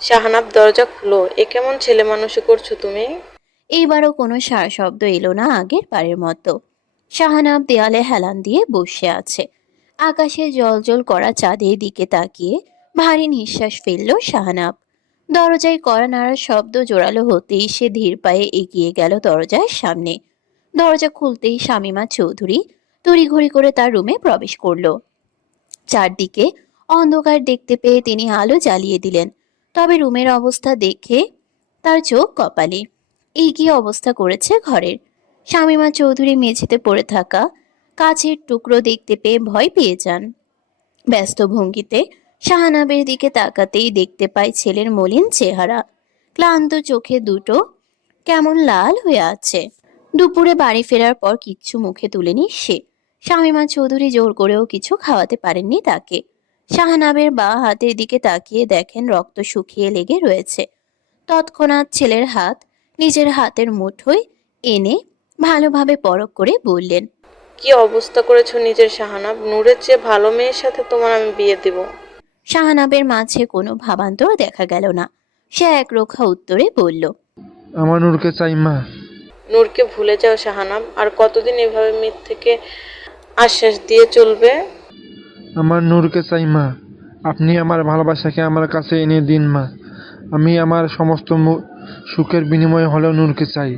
শাহানাব, দরজা খুলো। এ কেমন ছেলে মানুষই করছো তুমি? এইবারও কোনো সাড়া শব্দ এলো না আগের বারের মতো। শাহানাব দেয়ালে হেলান দিয়ে বসে আছে। আকাশে জ্বলজ্বল করা চাঁদের দিকে তাকিয়ে ভারী নিঃশ্বাস ফেলল শাহানাব। দরজায় কড়া নাড়ার শব্দ জোরালো হতেই সে ধীর পায়ে এগিয়ে গেল দরজার সামনে। দরজা খুলতেই শামীমা চৌধুরী তড়িঘড়ি করে তার রুমে প্রবেশ করলো। চারদিকে অন্ধকার দেখতে পেয়ে তিনি আলো জ্বালিয়ে দিলেন। তবে রুমের অবস্থা দেখে তার চোখ কপালে। এই কি অবস্থা করেছে ঘরের! শামীমা চৌধুরী মেঝেতে পড়ে থাকা কাছের টুকরো দেখতে পেয়ে ভয় পেয়ে যান। ব্যস্ত ভঙ্গিতে শাহানাবের দিকে তাকাতেই দেখতে পায় ছেলের মলিন চেহারা। ক্লান্ত চোখে দুটো কেমন লাল হয়ে আছে। দুপুরে বাড়ি ফেরার পর কিচ্ছু মুখে তুলেনি সে। শামীমা চৌধুরী জোর করেও কিছু খাওয়াতে পারেননি তাকে। শাহানাবের বাঁ হাতের দিকে তাকিয়ে দেখেন রক্ত শুকিয়ে লেগে রয়েছে। তৎক্ষণাৎ ছেলের হাত নিজের হাতের মুঠোয় এনে ভালোভাবে পরখ করে বললেন, কি অবস্থা করেছো নিজের শাহানাব! নূরের চেয়ে ভালো মেয়ের সাথে তোমার আমি বিয়ে দিব। শাহানাবের মাঝে কোনো ভাবান্তর দেখা গেল না। সে একরোখা উত্তরে বলল, আমার নূরকে চাই মা। নূরকে ভুলে যাও শাহানাব। আর কতদিন এভাবে মিথ্যেকে আশ্বাস দিয়ে চলবে? আমার নূরকে চাই মা। আপনি আমার ভালোবাসাকে আমার কাছে এনে দিন মা। আমি আমার সমস্ত সুখের বিনিময়ে হলেও নূরকে চাই।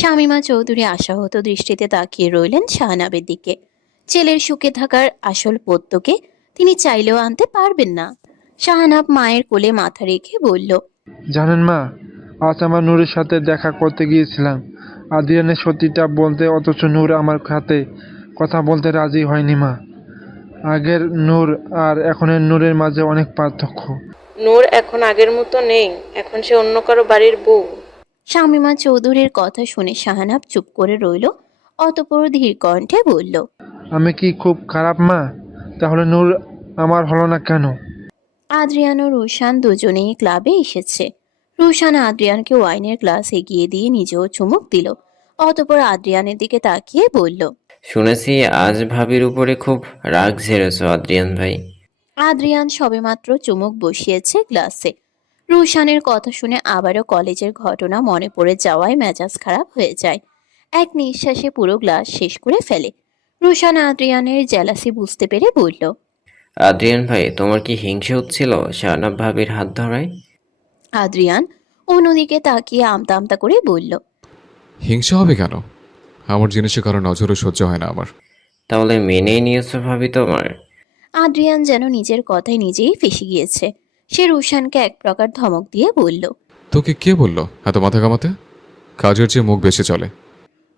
শামীমা চৌধুরী আশাহত দৃষ্টিতে তাকিয়ে রইলেন শাহানাবের দিকে। ছেলের সুখে থাকার আসল পত্যকে তিনি চাইলেও আনতে পারবেন না। শাহানাব মায়ের কোলে মাথা রেখে বলল, জানেন মা, আজ আমার নূরের সাথে দেখা করতে গিয়েছিলাম আদ্রিয়ানের সত্যিটা বলতে, অথচ নূর আমার সাথে কথা বলতে রাজি হয়নি মা। আগের নূর আর এখনের নূরের মাঝে অনেক পার্থক্য। নূর এখন আগের মতো নেই। এখন সে অন্য কারো বাড়ির বউ। শামীমা চৌধুরীর কথা শুনে শাহানাব চুপ করে রইল। অতঃপর ধীর কণ্ঠে বলল, আমি কি খুব খারাপ মা? তাহলে নূর আমার হলো না কেন? আদ্রিয়ান ও রুশান দুজনেই ক্লাবে এসেছে। রুশান আদ্রিয়ানকে ওয়াইনের গ্লাস এগিয়ে দিয়ে নিজেও চুমুক দিল। অতঃপর আদ্রিয়ানের দিকে তাকিয়ে বলল, শুনেছি আজ ভাবির উপরে খুব রাগ ঝেড়েছো আদ্রিয়ান ভাই। আদ্রিয়ান সবেমাত্র চুমুক বসিয়েছে গ্লাসে। রুশানের কথা শুনে আবারও কলেজের ঘটনা মনে পড়ে যাওয়ায় মেজাজ খারাপ হয়ে যায়। এক নিঃশ্বাসে পুরো গ্লাস শেষ করে ফেলে। রুশান আদ্রিয়ানের জেলাসি বুঝতে পেরে বলল, আদ্রিয়ান ভাই, তোমার কি হিংসে হচ্ছিল শাহনাব ভাবির হাত ধরায়? আদ্রিয়ান অন্যদিকে তাকিয়ে আমতা আমতা করে বলল, হিংসা হবে কেন? আমার জিনিসে কারো নজরও সহ্য হয় না আমার। তাহলে মেনেই নিয়েছো ভাবি তোমার? আদ্রিয়ান যেন নিজের কথায় নিজেই ফেঁসে গিয়েছে। সে রুশানকে এক প্রকার ধমক দিয়ে বলল, তোকে কে বললো এত মাথা কামাতে? কাজের চেয়ে মুখ বেশি চলে।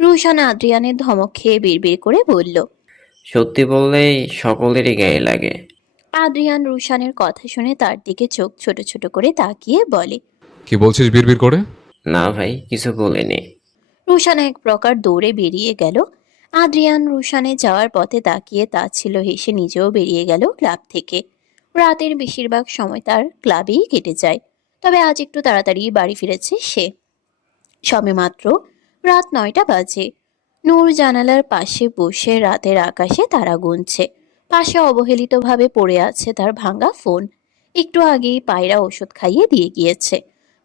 রুশান আদ্রিয়ানের ধমক খেয়ে বিড়বিড় করে বলল। সত্যি বললেই সকলেরই গায়ে লাগে। আদ্রিয়ান রুশানের কথা শুনে তার দিকে চোখ ছোট ছোট করে তাকিয়ে বলে, কি বলছিস বিড়বিড় করে? না ভাই, কিছু বলিনি। রুশান এক প্রকার দৌড়ে বেরিয়ে গেল। আদ্রিয়ান রুশানে যাওয়ার পথে তাকিয়ে ছিল হেসে নিজেও বেরিয়ে গেল ক্লাব থেকে। রাতের বেশিরভাগ সময় তার ক্লাবেই কেটে যায়। তবে আজ একটু তাড়াতাড়ি বাড়ি ফিরেছে সে। সবেমাত্র রাত 9টা বাজে। নূর জানালার পাশে বসে রাতের আকাশে তারা গুনছে। পাশে অবহেলিতভাবে পড়ে আছে তার ভাঙা ফোন। একটু আগেই পায়রা ওষুধ খাইয়ে দিয়ে গিয়েছে।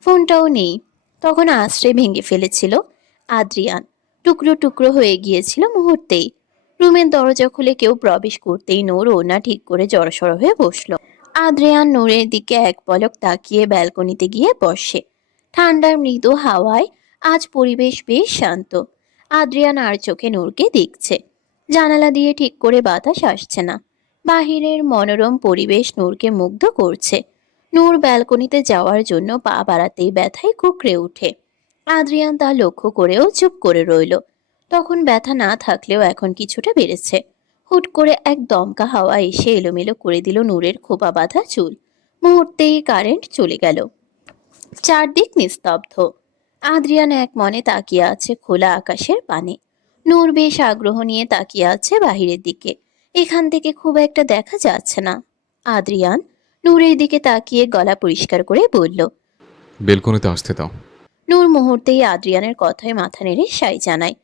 ফোনটাও নেই। তখন আশ্রে ভেঙে ফেলেছিল আদ্রিয়ান। টুকরো টুকরো হয়ে গিয়েছিল মুহূর্তেই। রুমের দরজা খুলে কেউ প্রবেশ করতেই নূর ওনা ঠিক করে জড়সড় হয়ে বসলো। আদ্রিয়ান নূরের দিকে এক পলক তাকিয়ে ব্যালকনিতে গিয়ে বসে। ঠান্ডার মৃদু হাওয়ায় আজ পরিবেশ বেশ শান্ত। আদ্রিয়ান আর চোখে নূরকে দেখছে। জানালা দিয়ে ঠিক করে বাতাস আসছে না। বাহিরের মনোরম পরিবেশ নূরকে মুগ্ধ করছে। নূর ব্যালকনিতে যাওয়ার জন্য পা বাড়াতেই ব্যথায় কুঁকড়ে ওঠে। আদ্রিয়ান তা লক্ষ্য করেও চুপ করে রইল। তখন ব্যথা না থাকলেও এখন কিছুটা বেড়েছে। হুট করে এক দমকা হাওয়া এসে এলোমেলো করে দিল নূরের খোপা বাঁধা চুল। মুহূর্তেই কারেন্ট চলে গেল। চারদিক নিস্তব্ধ। আদ্রিয়ান এক মনে তাকিয়ে আছে খোলা আকাশের পানে। নূর বেশ আগ্রহ নিয়ে তাকিয়ে আছে বাহিরের দিকে। এখান থেকে খুব একটা দেখা যাচ্ছে না। আদ্রিয়ান নূরের দিকে তাকিয়ে গলা পরিষ্কার করে বলল। বেলকনিতে আসতে দাও। নূর মুহূর্তেই আদ্রিয়ানের কথায় মাথা নেড়ে সাই জানায়।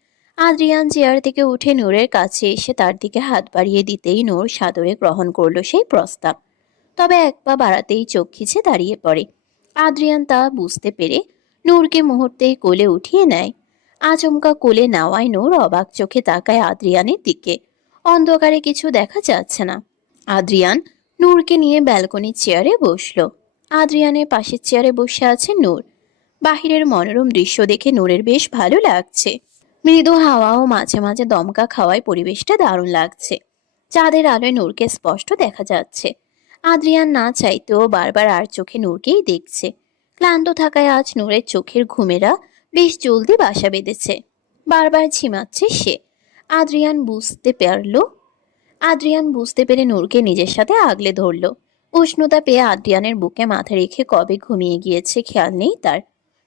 আদ্রিয়ান চেয়ার থেকে উঠে নূরের কাছে এসে তার দিকে হাত বাড়িয়ে দিতেই নূর সাদরে গ্রহণ করলো সেই প্রস্তাব। তবে এক পা বাড়াতেই চোখ খিচে দাঁড়িয়ে পড়ে। আদ্রিয়ান তা বুঝতে পেরে নূরকে মুহূর্তেই কোলে উঠিয়ে নেয়। আচমকা কোলে নেওয়ায় নূর অবাক চোখে তাকায় আদ্রিয়ানের দিকে। অন্ধকারে কিছু দেখা যাচ্ছে না। আদ্রিয়ান নূরকে নিয়ে ব্যালকনির চেয়ারে বসলো। আদ্রিয়ানের পাশের চেয়ারে বসে আছে নূর। বাহিরের মনোরম দৃশ্য দেখে নূরের বেশ ভালো লাগছে। মৃদু হাওয়া ও মাঝে মাঝে দমকা খাওয়ায় পরিবেশটা দারুণ লাগছে। চাঁদের আলোয় নূরকে স্পষ্ট দেখা যাচ্ছে। আদ্রিয়ান না চাইতেও বারবার আর চোখে নূরকেই দেখছে। ক্লান্ত থাকায় আজ নূরের চোখের ঘুমেরা বেশ জলদি বাসা বেঁধেছে। বারবার ঝিমাচ্ছে সে। আদ্রিয়ান বুঝতে পারল আদ্রিয়ান বুঝতে পেরে নূরকে নিজের সাথে আগলে ধরল। উষ্ণতা পেয়ে আদ্রিয়ানের বুকে মাথা রেখে কবে ঘুমিয়ে গিয়েছে খেয়াল নেই তার।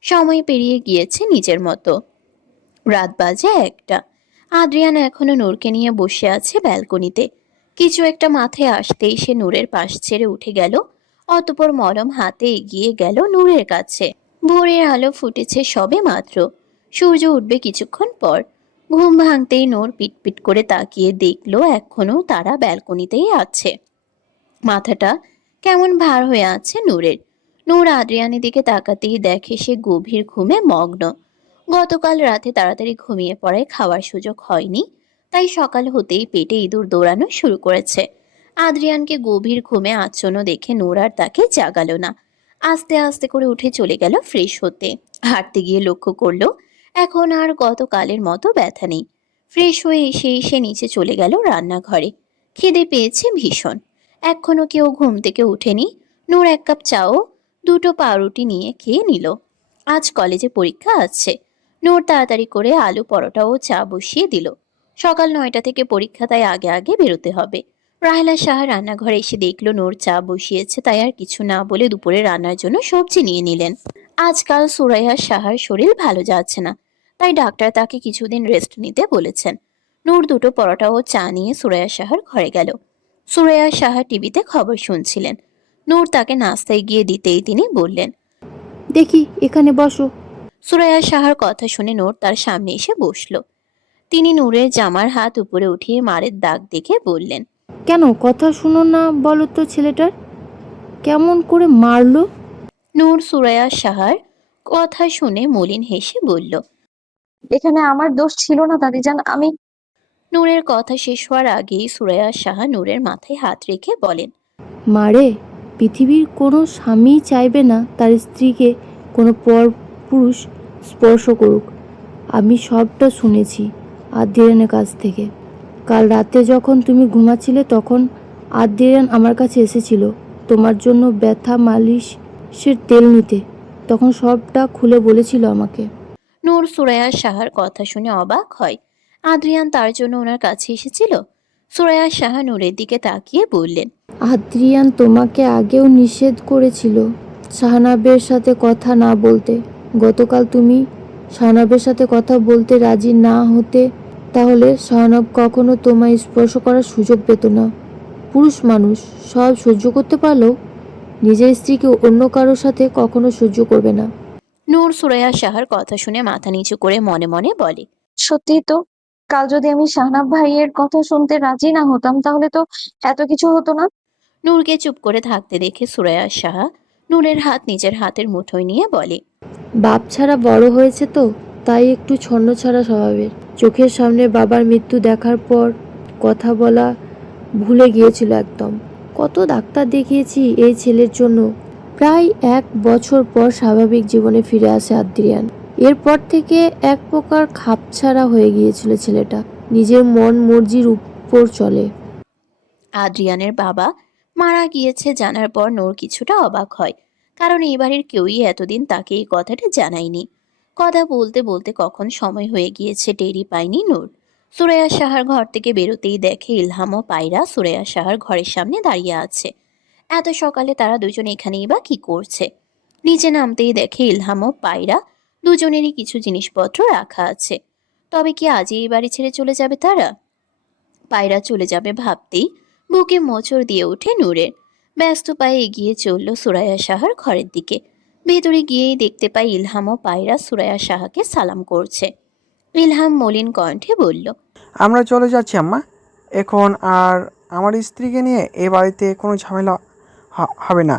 সময় পেরিয়ে গিয়েছে নিজের মতো। রাত বাজে 1টা। আদ্রিয়ান এখনো নূরকে নিয়ে বসে আছে ব্যালকনিতে। কিছু একটা মাথায় আসতেই সে নূরের পাশ ছেড়ে উঠে গেল। অতঃপর মলম হাতে এগিয়ে গেল নূরের কাছে। ভোরের আলো ফুটেছে সবে মাত্র। সূর্য উঠবে কিছুক্ষণ পর। ঘুম ভাঙতেই নূর পিটপিট করে তাকিয়ে দেখলো এখনো তারা ব্যালকনিতেই আছে। মাথাটা কেমন ভার হয়ে আছে নূরের। নূর আদ্রিয়ানের দিকে তাকাতেই দেখে সে গভীর ঘুমে মগ্ন। গতকাল রাতে তাড়াতাড়ি ঘুমিয়ে পড়ায় খাওয়ার সুযোগ হয়নি, তাই সকাল হতেই পেটে ইঁদুর দৌড়ানো শুরু করেছে। আদ্রিয়ানকে গভীর ঘুমে আচ্ছন্ন দেখে নূর আর তাকে জাগালো না। আস্তে আস্তে করে উঠে চলে গেল ফ্রেশ হতে। হাঁটতে গিয়ে লক্ষ্য করলো এখন আর গতকালের মতো ব্যথা নেই। ফ্রেশ হয়ে এসে এসে নিচে চলে গেল রান্নাঘরে। খিদে পেয়েছে ভীষণ। এখনো কেউ ঘুম থেকে উঠেনি। নূর 1 কাপ চাও 2টো পাউরুটি নিয়ে খেয়ে নিল। আজ কলেজে পরীক্ষা আছে। নূর তাড়াতাড়ি করে আলু পরোটা ও চা বসিয়ে দিল। সকাল 9টা থেকে পরীক্ষা, তাই আগে আগে বেরোতে হবে। রাহেলা সাহা রান্নাঘরে এসে দেখলো নূর চা বসিয়েছে, তাই আর কিছু না বলে দুপুরে রান্নার জন্য সবজি নিয়ে নিলেন। আজকাল সুরাইয়া সাহার শরীর ভালো যাচ্ছে না, তাই ডাক্তার তাকে কিছুদিন রেস্ট নিতে বলেছেন। নূর 2টো পরোটা ও চা নিয়ে সুরাইয়া সাহার ঘরে গেল। সুরাইয়া সাহা টিভিতে খবর শুনছিলেন। নূর তাকে নাস্তায় গিয়ে দিতেই তিনি বললেন, দেখি এখানে বসো। সুরাইয়া সাহার কথা শুনে নূর তার সামনে এসে বসলো। তিনি নূরের জামার হাত উপরে উঠিয়ে মারের দাগ দেখে বললেন, কেন কথা শুনো না বলো তো ছেলেটার? কেমন করে মারলো? নূর সুরাইয়া সাহার কথা শুনে মলিন হেসে বলল। এখানে আমার দোষ ছিল না দাদিজান। আমি নূরের কথা শেষ হওয়ার আগেই সুরাইয়া সাহা নূরের মাথায় হাত রেখে বলেন, মারে, পৃথিবীর কোনো স্বামী চাইবে না তার স্ত্রীকে কোনো পর পুরুষ স্পর্শ করুক। আমি সবটা শুনেছি আদ্রিয়ানের কাছ থেকে। কাল রাতে যখন তুমি ঘুমাচ্ছিলে তখন আদ্রিয়ান আমার কাছে এসেছিল তোমার জন্য ব্যথা মালিশের তেল নিতে। তখন সবটা খুলে বলেছিল আমাকে। নূর সুরাইয়া সাহার কথা শুনে অবাক হয়। আদ্রিয়ান তার জন্য ওনার কাছে এসেছিল? সুরাইয়া সাহা নূরের দিকে তাকিয়ে বললেন, আদ্রিয়ান তোমাকে আগেও নিষেধ করেছিল শাহনাবের সাথে কথা না বলতে। গতকাল তুমি শাহনাবের সাথে কথা বলতে রাজি না হতে, তাহলে শাহনাব কখনো তোমায় স্পর্শ করার সুযোগ পেত না। পুরুষ মানুষ সব সহ্য করতে পারলেও নিজের স্ত্রীকে অন্য কারোর সাথে কখনো সহ্য করবে না। নূর সুরাইয়া সাহার কথা শুনে মাথা নিচু করে মনে মনে বলে, সত্যি তো, কাল যদি আমি শাহনাব ভাইয়ের কথা শুনতে রাজি না হতাম তাহলে তো এত কিছু হতো না। নূরকে চুপ করে থাকতে দেখে সুরাইয়া সাহা নূরের হাত নিজের হাতের মুঠোয় নিয়ে বলে, বাপ ছাড়া বড় হয়েছে তো, তাই একটু ছন্নছাড়া স্বভাবের। চোখের সামনে বাবার মৃত্যু দেখার পর কথা বলা ভুলে গিয়েছিল একদম। কত ডাক্তার দেখিয়েছি এই ছেলের জন্য। প্রায় 1 বছর পর স্বাভাবিক জীবনে ফিরে আসে আদ্রিয়ান। এরপর থেকে এক প্রকার খাপছাড়া হয়ে গিয়েছিল ছেলেটা। নিজের মন মর্জির উপর চলে। আদ্রিয়ানের বাবা মারা গিয়েছে জানার পর নূর কিছুটা অবাক হয়, কারণ এই বাড়ির কেউই এতদিন তাকে এই কথাটা জানায়নি। কথা বলতে বলতে কখন সময় হয়ে গিয়েছে টেরই পায়নি নূর। সুরাইয়া সাহার ঘর থেকে বেরোতেই দেখে ইলহাম ও পায়রা সুরাইয়া সাহার ঘরের সামনে দাঁড়িয়ে আছে। এত সকালে তারা দুজন এখানেই বা কি করছে? নিচে নামতেই দেখে ইলহাম ও পায়রা দুজনেরই কিছু জিনিসপত্র রাখা আছে। তবে কি আজই এই বাড়ি ছেড়ে চলে যাবে তারা? পায়রা চলে যাবে ভাবতেই বুকে মোচড় দিয়ে ওঠে নূরের। ব্যস্ত পায়ে এগিয়ে চলল সুরাইয়া সাহার ঘরের দিকে। ভেতরে গিয়েই দেখতে পায় ইলহাম ও পায়রা সুরাইয়া সাহাকে সালাম করছে। ইলহাম মলিন কণ্ঠে বলল, আমরা চলে যাচ্ছি আম্মা। এখন আর আমার স্ত্রীকে নিয়ে এ বাড়িতে কোনো ঝামেলা হবে না।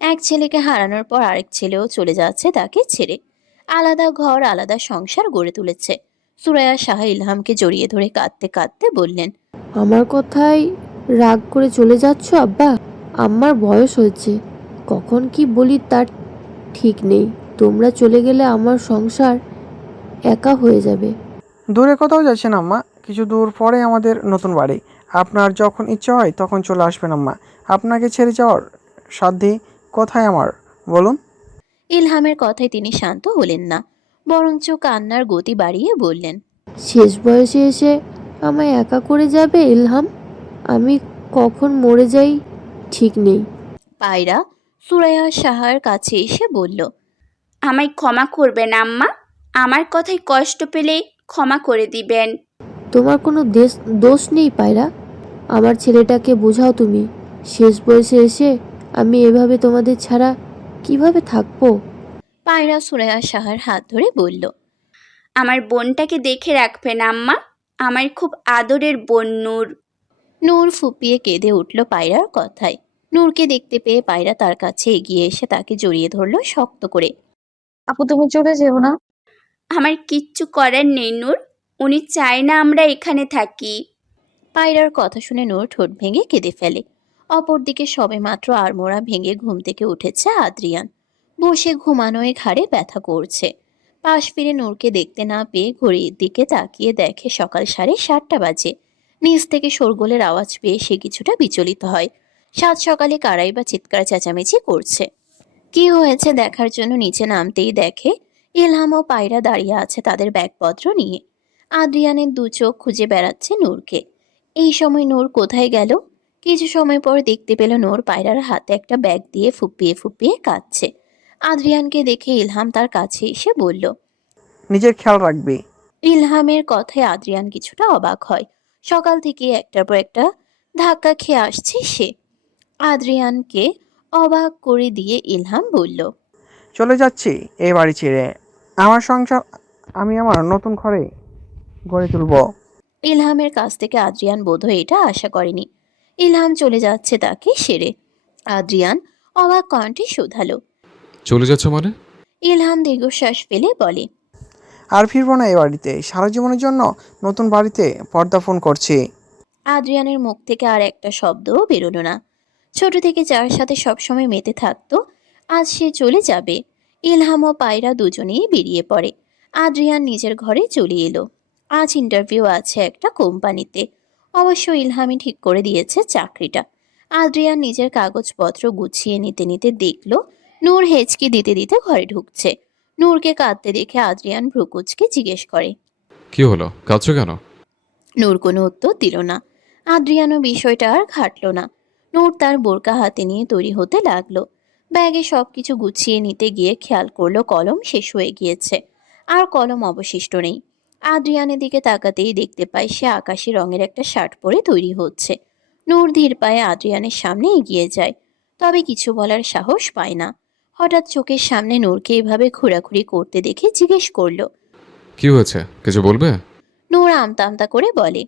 এক ছেলেকে হারানোর পর আরেক ছেলেও চলে যাচ্ছে তাকে ছেড়ে। আলাদা ঘর, আলাদা সংসার গড়ে তুলেছে। সুরাইয়া শাহ ইলহামকে জড়িয়ে ধরে কাঁদতে কাঁদতে বললেন, আমার কথায় রাগ করে চলে যাচ্ছ আব্বা? আমার বয়স হয়েছে, কখন কি বলি তার ঠিক নেই। তোমরা চলে গেলে আমার সংসার একা হয়ে যাবে। দূরে কোথাও যাচ্ছেন আম্মা, কিছু দূর পরে আমাদের নতুন বাড়ি। আপনার যখন ইচ্ছে হয় তখন চলে আসবেন আম্মা। আপনাকে ছেড়ে যাওয়ার সাধ্যি কোথায় আমার, বলুন? ইলহামের কথায় তিনি শান্ত হলেন না, বরঞ্চ কান্নার গতি বাড়িয়ে বললেন, শেষ বয়সে এসে আমায় একা করে যাবে ইলহাম? আমি কখন মরে যাই ঠিক নেই। পায়রা সুরাইয়া শাহর কাছে এসে বলল, আমায় ক্ষমা করবেন আম্মা, আমার কথায় কষ্ট পেলে ক্ষমা করে দিবেন। তোমার কোনো দোষ নেই পায়রা। আমার ছেলেটাকে বোঝাও তুমি। শেষ বয়সে এসে আমি এভাবে তোমাদের ছাড়া কিভাবে থাকবো? পায়রা সুরাইয়া শাহর হাত ধরে বলল, আমার বোনটাকে দেখে রাখবেন আম্মা, আমার খুব আদরের বোন নূর। নূর ফুপিয়ে কেঁদে উঠল পায়রার কথায়। নূরকে দেখতে পেয়ে পায়রা তার কাছে এগিয়ে এসে তাকে জড়িয়ে ধরল শক্ত করে। আপু তুমি চলে যেও না। আমার কিচ্ছু করার নেই নূর, উনি চায় না আমরা এখানে থাকি। পায়রার কথা শুনে নূর ঠোঁট ভেঙে কেঁদে ফেলে। অপরদিকে সবেমাত্র আড়মোড়া ভেঙে ঘুম থেকে উঠেছে আদ্রিয়ান। বসে ঘুমানোয় ঘাড়ে ব্যথা করছে। পাশ ফিরে নূরকে দেখতে না পেয়ে ঘড়ির দিকে তাকিয়ে দেখে সকাল 7:30 বাজে। নিচ থেকে শোরগোলের আওয়াজ পেয়ে সে কিছুটা বিচলিত হয়। সাত সকালে কারাই বা চিৎকার চেঁচামেচি করছে। কি হয়েছে দেখার জন্য নিচে নামতেই দেখে ইলহাম ও পায়রা দাঁড়িয়ে আছে তাদের ব্যাগপত্র নিয়ে। আদ্রিয়ানের দু চোখ খুঁজে বেড়াচ্ছে নূরকে। এই সময় নূর কোথায় গেল? কিছু সময় পর দেখতে পেল নূর পায়রার হাতে একটা ব্যাগ দিয়ে ফুপিয়ে ফুপিয়ে কাঁদছে। আদ্রিয়ানকে দেখে ইলহাম তার কাছে এসে বলল, নিজের খেয়াল রাখবি। ইলহামের কথায় আদ্রিয়ান কিছুটা অবাক হয়। সকাল থেকে একটার পর একটা ধাক্কা খেয়ে আসছে সে। আদ্রিয়ানকে অবাক করে দিয়ে ইলহাম বলল, চলে যাচ্ছি এই বাড়ি ছেড়ে। আমার সংসার আমি আমার নতুন ঘরে গড়ে তুলব। ইলহামের কাছ থেকে আদ্রিয়ান বোধহয় এটা আশা করেনি। ইলহাম চলে যাচ্ছে তাকে সেরে। আদ্রিয়ান অবাক কণ্ঠে শোধালো। চলে যাচ্ছ মানে? ইলহাম দীর্ঘশ্বাস ফেলে বলে, আর ফিরবো না এই বাড়িতে, সারা জীবনের জন্য নতুন বাড়িতে পর্দাফোন করছি। আদ্রিয়ানের মুখ থেকে আর একটা শব্দও বেরোলো না। ছোট থেকে যার সাথে সবসময় মেতে থাকতো, আজ সে চলে যাবে। ইলহাম ও পায়রা দুজনেই বেরিয়ে পড়ে। আদ্রিয়ান নিজের ঘরে চলে এলো। আজ ইন্টারভিউ আছে একটা কোম্পানিতে। অবশ্য ইলহামই ঠিক করে দিয়েছে চাকরিটা। আদ্রিয়ান নিজের কাগজপত্র গুছিয়ে নিতে নিতে দেখলো নূর হেঁচকি দিতে দিতে ঘরে ঢুকছে। নূরকে কাঁদতে দেখে আদ্রিয়ান ভ্রুকুচকে জিজ্ঞেস করে। কি হলো, কাঁদছো কেন? নূর কোনো উত্তর দিল না। আদ্রিয়ানও বিষয়টা আর ঘাটল না। নূর তার বোরকা হাতে নিয়ে তৈরি হতে লাগলো। ব্যাগে সবকিছু গুছিয়ে নিতে গিয়ে খেয়াল করলো কলম শেষ হয়ে গিয়েছে। আর কলম অবশিষ্ট নেই। আদ্রিয়ানের দিকে তাকাতেই দেখতে পায় সে আকাশি রঙের একটা শার্ট পরে তৈরি হচ্ছে। নূর ধীর পায়ে আদ্রিয়ানের সামনে এগিয়ে যায়, তবে কিছু বলার সাহস পায় না। হঠাৎ চোখের সামনে নূরকে এভাবে ঘোরাঘুরি করতে দেখে জিজ্ঞেস করলো। কি হয়েছে, কিছু বলবে? নূর আমতা আমতা করে বলে,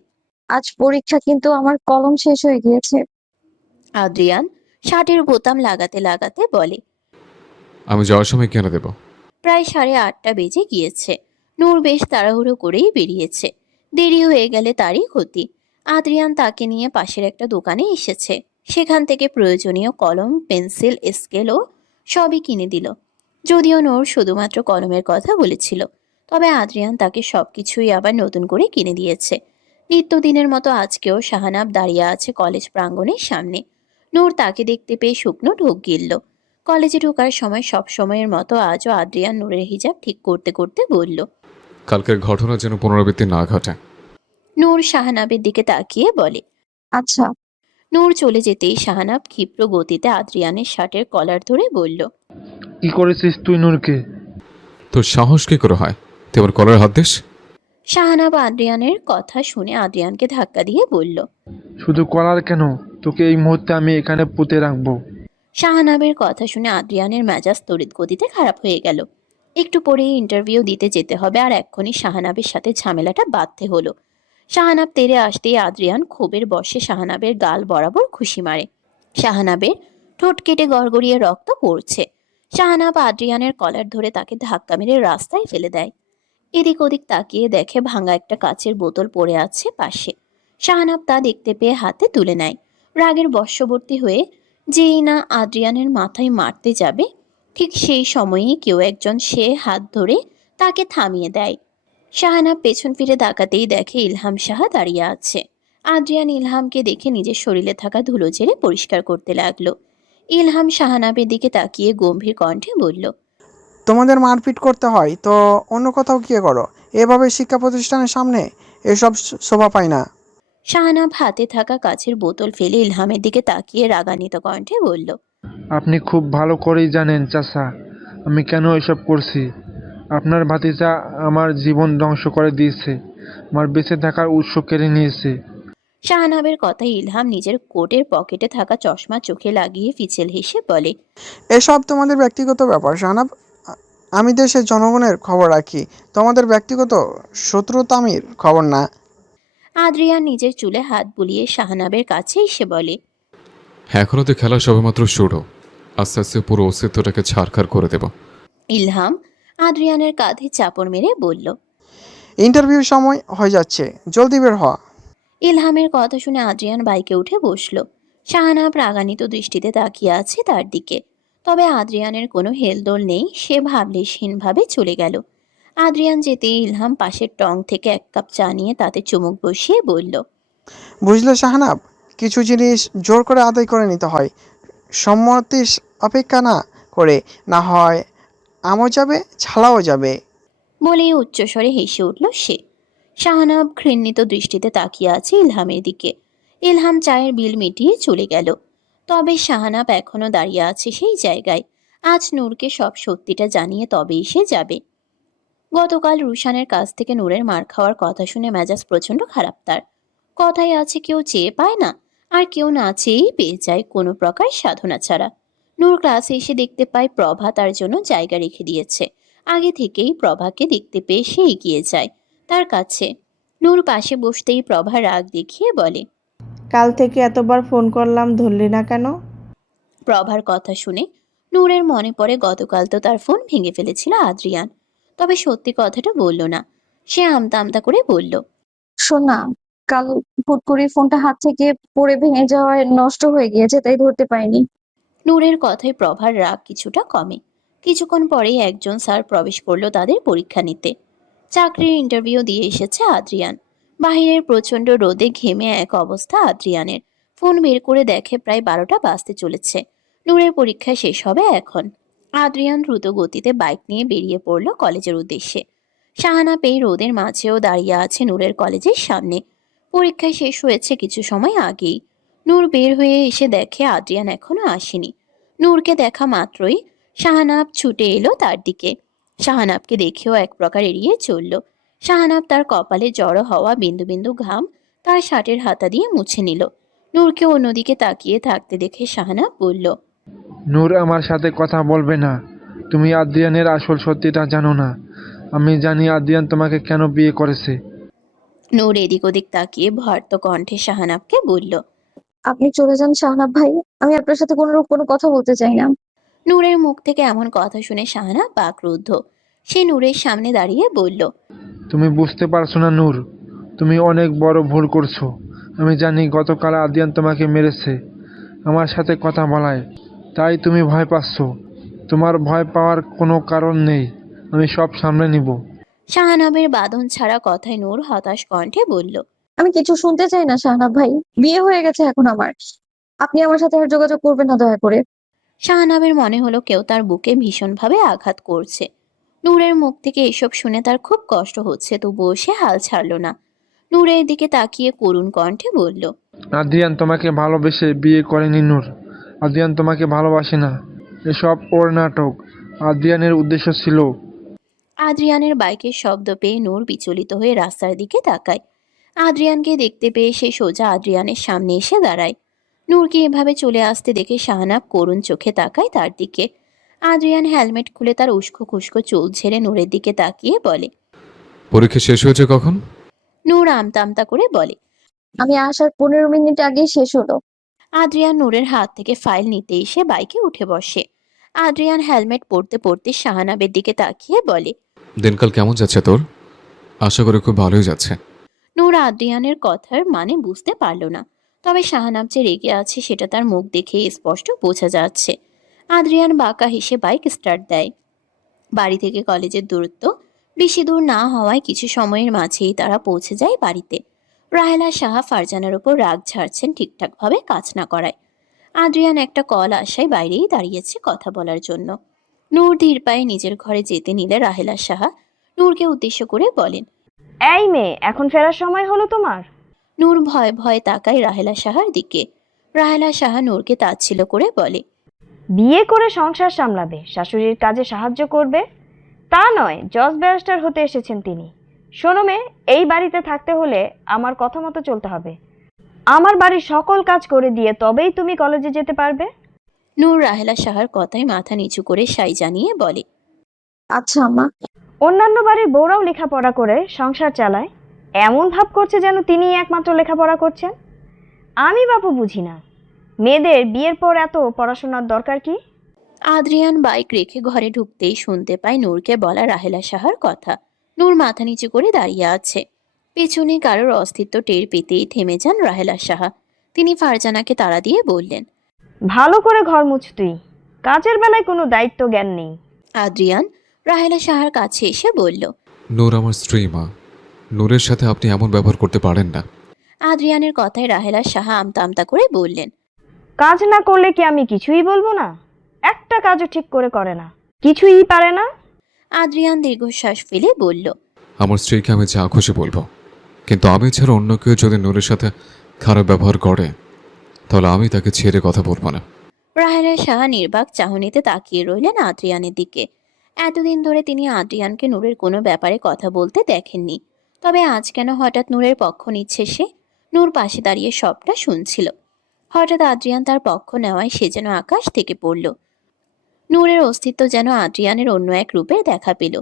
আজ পরীক্ষা, কিন্তু আমার কলম শেষ হয়ে গিয়েছে। আদ্রিয়ান শার্টের বোতাম লাগাতে লাগাতে বলে, আমি যাওয়ার সময় কেন দেব? প্রায় 8:30 বেজে গিয়েছে। নূর বেশ তাড়াহুড়ো করেই বেরিয়েছে। দেরি হয়ে গেলে তারই ক্ষতি। আদ্রিয়ান তাকে নিয়ে পাশের একটা দোকানে এসেছে। সেখান থেকে প্রয়োজনীয় কলম, পেন্সিল, স্কেলও সবই কিনে দিল। যদিও নূর শুধুমাত্র কলমের কথা বলেছিল, তবে আদ্রিয়ান তাকে সবকিছুই আবার নতুন করে কিনে দিয়েছে। নিত্যদিনের মতো আজকেও শাহানাব দাঁড়িয়ে আছে কলেজ প্রাঙ্গণের সামনে। নূর তাকে দেখতে পেয়ে শুকনো ঢোক গিলল। কলেজে ঢোকার সময় সব সময়ের মতো আজও আদ্রিয়ান নূরের হিজাব ঠিক করতে করতে বলল। কালকের ঘটনা যেন পুনরাবৃত্তি না ঘটে। নূর শাহানাবের দিকে তাকিয়ে বলে। আচ্ছা। নূর চলে যেতেই শাহানাব ক্ষিপ্র গতিতে আদ্রিয়ানের শার্টের কলার ধরে বলল, কি করেছিস তুই নূরকে? তোর সাহস কি করে হয় তুই আমার কলার হাত দিস? শাহানাব আদ্রিয়ানের কথা শুনে আদ্রিয়ানকে ধাক্কা দিয়ে বলল। শুধু করার কেন, তোকে এই মুহূর্তে আমি এখানে পুঁতে রাখবো। শাহানাবের কথা শুনে আদ্রিয়ানের মেজাজ তড়িৎ গতিতে খারাপ হয়ে গেল। একটু পরেই ইন্টারভিউ দিতে যেতে হবে, আর এক্ষুনি শাহানাবের সাথে ঝামেলাটা বাঁধতে হলো। শাহানাব তেড়ে আসতেই আদ্রিয়ান ক্ষোভের বশে শাহানাবের গাল বরাবর ঘুষি মারে। শাহানাবের ঠোঁট কেটে গড়গড়িয়ে রক্ত পড়ছে। শাহানাব আদ্রিয়ানের কলার ধরে তাকে ধাক্কা মেরে রাস্তায় ফেলে দেয়। এদিক ওদিক তাকিয়ে দেখে ভাঙা একটা কাচের বোতল পড়ে আছে পাশে। শাহানাব তা দেখতে পেয়ে হাতে তুলে নেয়। রাগের বশবর্তী হয়ে যেই না আদ্রিয়ানের মাথায় মারতে যাবে, ঠিক সেই সময়েই কেউ একজন সে হাত ধরে তাকে থামিয়ে দেয়। শাহানাব পেছন ফিরে তাকাতেই দেখে ইলহাম সাহা দাঁড়িয়ে আছে। আদ্রিয়ান ইলহামকে দেখে নিজের শরীরে থাকা ধুলো ঝেড়ে পরিষ্কার করতে লাগলো। ইলহাম শাহানাবের দিকে তাকিয়ে গম্ভীর কণ্ঠে বলল, তোমাদের মারপিট করতে হয় তো অন্য কোথাও গিয়ে করো, এভাবে শিক্ষা প্রতিষ্ঠানের সামনে এসব শোভা পায় না। শাহানাব হাতে থাকা কাচের বোতল ফেলে ইলহামের দিকে তাকিয়ে রাগান্বিত কণ্ঠে বলল, আপনি খুব ভালো করেই জানেন চাচা আমি কেন এসব করছি। আপনার ভাতিজা আমার জীবন ধ্বংস করে দিয়েছে, আমার বেঁচে থাকার উৎস কেড়ে নিয়েছে। শাহানাবের কথায় ইলহাম নিজের কোটের পকেটে থাকা চশমা চোখে লাগিয়ে ফিচেল হেসে বলে, এসব তোমাদের ব্যক্তিগত ব্যাপার শাহানাব। আমি দেশের জনগণের খবর রাখি, তোমাদের ব্যক্তিগত শত্রুতামির খবর না। আদ্রিয়ান নিজের চুলে হাত বুলিয়ে শাহানাবের কাছে এসে বলে, এখনও তো খেলা সবেমাত্র শুরু, আস্তে আস্তে পুরো অস্তিত্বটাকে ছাড়খাড় করে দেব। ইলহাম আদ্রিয়ানের কাঁধে চাপড় মেরে বলল। ইন্টারভিউর সময় হয়ে যাচ্ছে, জলদি বের হওয়া। ইলহামের কথা শুনে আদ্রিয়ান বাইকে উঠে বসল। শাহানাব রাগান্বিত দৃষ্টিতে তাকিয়ে আছে তার দিকে। তবে আদ্রিয়ানের কোনো হেলদোল নেই, সে ভাবলেশহীনভাবে চলে গেল। আদ্রিয়ান যেতেই ইলহাম পাশের টং থেকে এক কাপ চা নিয়ে তাতে চুমুক বসিয়ে বলল, বুঝলে শাহানাব, কিছু জিনিস জোর করে আদায় করে নিতে হয়, সম্মতি অপেক্ষা না করে। না হয় আমও যাবে, ছালাও যাবে। বলেই উচ্চস্বরে হেসে উঠল সে। শাহানাব ঘৃণিত দৃষ্টিতে তাকিয়ে আছে ইলহামের দিকে। ইলহাম চায়ের বিল মিটিয়ে চলে গেল। তবে শাহানাব এখনো দাঁড়িয়ে আছে সেই জায়গায়। আজ নূরকে সব সত্যিটা জানিয়ে তবেই সে যাবে। গতকাল রুশানের কাছ থেকে নূরের মার খাওয়ার কথা শুনে মেজাজ প্রচন্ড খারাপ তার। কথায় আছে, কেউ চেয়ে পায় না, আর কেউ না চেয়েই পেয়ে যায় কোনো প্রকার সাধনা ছাড়া। নূর ক্লাসে এসে দেখতে পায় প্রভা তার জন্য জায়গা রেখে দিয়েছে। আগে থেকেই প্রভাকে দেখতে পেয়ে সে এগিয়ে যায় তার কাছে। নূর পাশে বসতেই প্রভা রাগ দেখিয়ে বলে, কাল থেকে এতবার ফোন করলাম, ধরলি না কেন? প্রভার কথা শুনে নূরের মনে পড়ে গতকাল তো তার ফোন ভেঙে ফেলেছিল আদ্রিয়ান। তবে সত্যি কথাটা বলল না। সে আমতা আমতা করে বলল, শোন না, কাল হুট করে ফোনটা হাত থেকে পড়ে ভেঙে যাওয়ায় নষ্ট হয়ে গিয়েছে, তাই ধরতে পারিনি। নূরের কথায় প্রভার রাগ কিছুটা কমে। কিছুক্ষণ পরেই একজন স্যার প্রবেশ করলো তাদের পরীক্ষা নিতে। চাকরির ইন্টারভিউ দিয়ে এসেছে আদ্রিয়ান। বাহিরের প্রচন্ড রোদে ঘেমে এক অবস্থা আদ্রিয়ানের। ফোন বের করে দেখে প্রায় 12টা বাজতে চলেছে। নূরের পরীক্ষা শেষ হবে এখন। আদ্রিয়ান দ্রুত গতিতে বাইক নিয়ে বেরিয়ে পড়ল কলেজের উদ্দেশ্যে। শাহানা পেয়ে রোদের মাঝেও দাঁড়িয়ে আছে নূরের কলেজের সামনে। পরীক্ষা শেষ হয়েছে কিছু সময় আগেই। নূর বের হয়ে এসে দেখে আদ্রিয়ান এখনো আসেনি। নূরকে দেখা মাত্রই শাহানাব ছুটে এলো তার দিকে। শাহানাবকে দেখেও এক প্রকার এড়িয়ে চলল। শাহানাব তার কপালে জড়ো হওয়া বিন্দু বিন্দু ঘাম তার শার্টের হাতা দিয়ে মুছে নিল। নূরকে অন্যদিকে তাকিয়ে থাকতে দেখে শাহানাব বলল, নূর আমার সাথে কথা বলবে না। তুমি আদ্রিয়ানের আসল সত্যিটা জানো না। আমি জানি আদ্রিয়ান তোমাকে কেন বিয়ে করেছে। নূর এদিক ওদিক তাকিয়ে ভয়ার্ত কণ্ঠে শাহানাবকে বলল। আপনি চলে যান শাহনাব ভাই, আমি আপনার সাথে কোনো কথা বলতে চাই না। নূরের মুখ থেকে এমন কথা শুনে শাহানাব বাকরুদ্ধ। সে নূরের সামনে দাঁড়িয়ে বলল, তুমি বুঝতে পারছো না নূর, তুমি অনেক বড় ভুল করছো। আমি জানি গতকাল আদ্রিয়ান তোমাকে মেরেছে আমার সাথে কথা বলায়, তাই তুমি ভয় পাচ্ছ। তোমার ভয় পাওয়ার কোনো কারণ নেই, আমি সব সামলে নিব। শাহানাবের বাঁধন ছাড়া কথায় নূর হতাশ কণ্ঠে বলল, আমি কিছু শুনতে চাই না শাহনাব ভাই, বিয়ে হয়ে গেছে এখন আমার। আপনি আমার সাথে আর যোগাযোগ করবেন না দয়া করে। শাহানাবের মনে হলো কেউ তার বুকে ভীষণভাবে আঘাত করছে। নূরের মুখ থেকে এসব শুনে তার খুব কষ্ট হচ্ছে, তবুও সে হাল ছাড়ল না। নূরের দিকে তাকিয়ে করুণ কণ্ঠে বলল, আদ্রিয়ান তোমাকে ভালোবেসে বিয়ে করেনি নূর। আদ্রিয়ান তোমাকে ভালোবাসে না, এসব ওর নাটক। আদ্রিয়ানের উদ্দেশ্য ছিল। আদ্রিয়ানের বাইকের শব্দ পেয়ে নূর বিচলিত হয়ে রাস্তার দিকে তাকায়। আদ্রিয়ানকে দেখতে পেয়ে সে সোজা আদ্রিয়ানের সামনে এসে দাঁড়ায়। নূরকে এভাবে চলে আসতে দেখে শাহানাব করুণ চোখে তাকায় তার দিকে। আদ্রিয়ান হেলমেট খুলে তার উস্কো খুস্কো চুল ঝেড়ে নূরের দিকে তাকিয়ে বলে। পরীক্ষা শেষ হয়েছে কখন? নূর আমতা আমতা করে বলে। আমি আসার 15 মিনিট আগেই শেষ হলো। আদ্রিয়ান নূরের হাত থেকে ফাইল নিতে এসে বাইকে উঠে বসে। আদ্রিয়ান হেলমেট পরতে পরতে শাহানাবের দিকে তাকিয়ে বলে। দিনকাল কেমন যাচ্ছে তোর? আশা করি খুব ভালোই যাচ্ছে। নূর আদ্রিয়ানের কথার মানে বুঝতে পারল না, তবে শাহানাব যে রেগে আছে সেটা তার মুখ দেখে স্পষ্ট বোঝা যাচ্ছে। আদ্রিয়ান বাঁকা হেসে বাইক স্টার্ট দেয়। বাড়ি থেকে কলেজের দূরত্ব বেশি দূর না হওয়ায় কিছু সময়ের মাঝেই তারা পৌঁছে যায় বাড়িতে। রাহেলা সাহা ফারজানার ওপর রাগ ঝাড়ছেন ঠিকঠাকভাবে কাজ না করায়। আদ্রিয়ান একটা কল আসায় বাইরেই দাঁড়িয়েছে কথা বলার জন্য। নূর ধীর পায়ে নিজের ঘরে যেতে নিলে রাহেলা সাহা নূরকে উদ্দেশ্য করে বলেন। এই মেয়ে, এখন ফেরার সময় হলো তোমার? নূর ভয়ে ভয়ে তাকায় রাহেলা সাহার দিকে। রাহেলা সাহা নূরকে তাচ্ছিল্য করে বলে। বিয়ে করে সংসার সামলাবে, শাশুড়ির কাজে সাহায্য করবে তা নয়, জজ ব্যারিস্টার হতে এসেছেন তিনি। শোনো মেয়ে, এই বাড়িতে থাকতে হলে আমার কথা মতো চলতে হবে। আমার বাড়ির সকল কাজ করে দিয়ে তবেই তুমি কলেজে যেতে পারবে। নূর রাহেলা সাহার কথায় মাথা নিচু করে সাই জানিয়ে বলে। আচ্ছা আম্মা। অন্যান্য বাড়ির বউরাও লেখাপড়া করে সংসার চালায়, এমন ভাব করছে যেন তিনিই একমাত্র লেখাপড়া করছেন। আমি বাপু বুঝি না, মেয়েদের বিয়ের পর এত পড়াশোনার দরকার কি? আদ্রিয়ান বাইক রেখে ঘরে ঢুকতেই শুনতে পায় নূরকে বলা রাহেলা সাহার কথা। নূর মাথা নিচু করে দাঁড়িয়ে আছে। পেছনে কারোর অস্তিত্ব টের পেতেই থেমে যান রাহেলা সাহা। তিনি ফারজানাকে তাড়া দিয়ে বললেন। ভালো করে ঘর মুছ তুই, কাজের বেলায় কোনো দায়িত্ব জ্ঞান নেই। আদ্রিয়ান রাহেলা সাহার কাছে এসে বলল। নূর আমার স্ত্রী মা, নূরের সাথে আপনি এমন ব্যবহার করতে পারেন না। আদ্রিয়ানের কথায় রাহেলা সাহা আমতা আমতা করে বললেন। কাজ না করলে কি আমি কিছুই বলবো না? একটা কাজও ঠিক করে করে না, কিছুই পারে না। আদ্রিয়ান দীর্ঘশ্বাস ফেলে বলল। আমার স্ত্রীকে আমি যা খুশি বলবো, কিন্তু আমি ছাড়া অন্য কেউ যদি নূরের সাথে খারাপ ব্যবহার করে তাহলে আমি তাকে ছেড়ে কথা বলবো না। রাহেলা সাহা নির্বাক চাহনিতে তাকিয়ে রইলেন আদ্রিয়ানের দিকে। এতদিন ধরে তিনি আদ্রিয়ানকে নূরের কোনো ব্যাপারে কথা বলতে দেখেননি, তবে আজ কেন হঠাৎ নূরের পক্ষ নিচ্ছে সে? নূর পাশে দাঁড়িয়ে সবটা শুনছিল। হঠাৎ আদ্রিয়ান তার পক্ষ নেওয়ায় সে যেন আকাশ থেকে পড়ল। নূরের অস্তিত্ব যেন আদ্রিয়ানের অন্য এক রূপে দেখা পেল।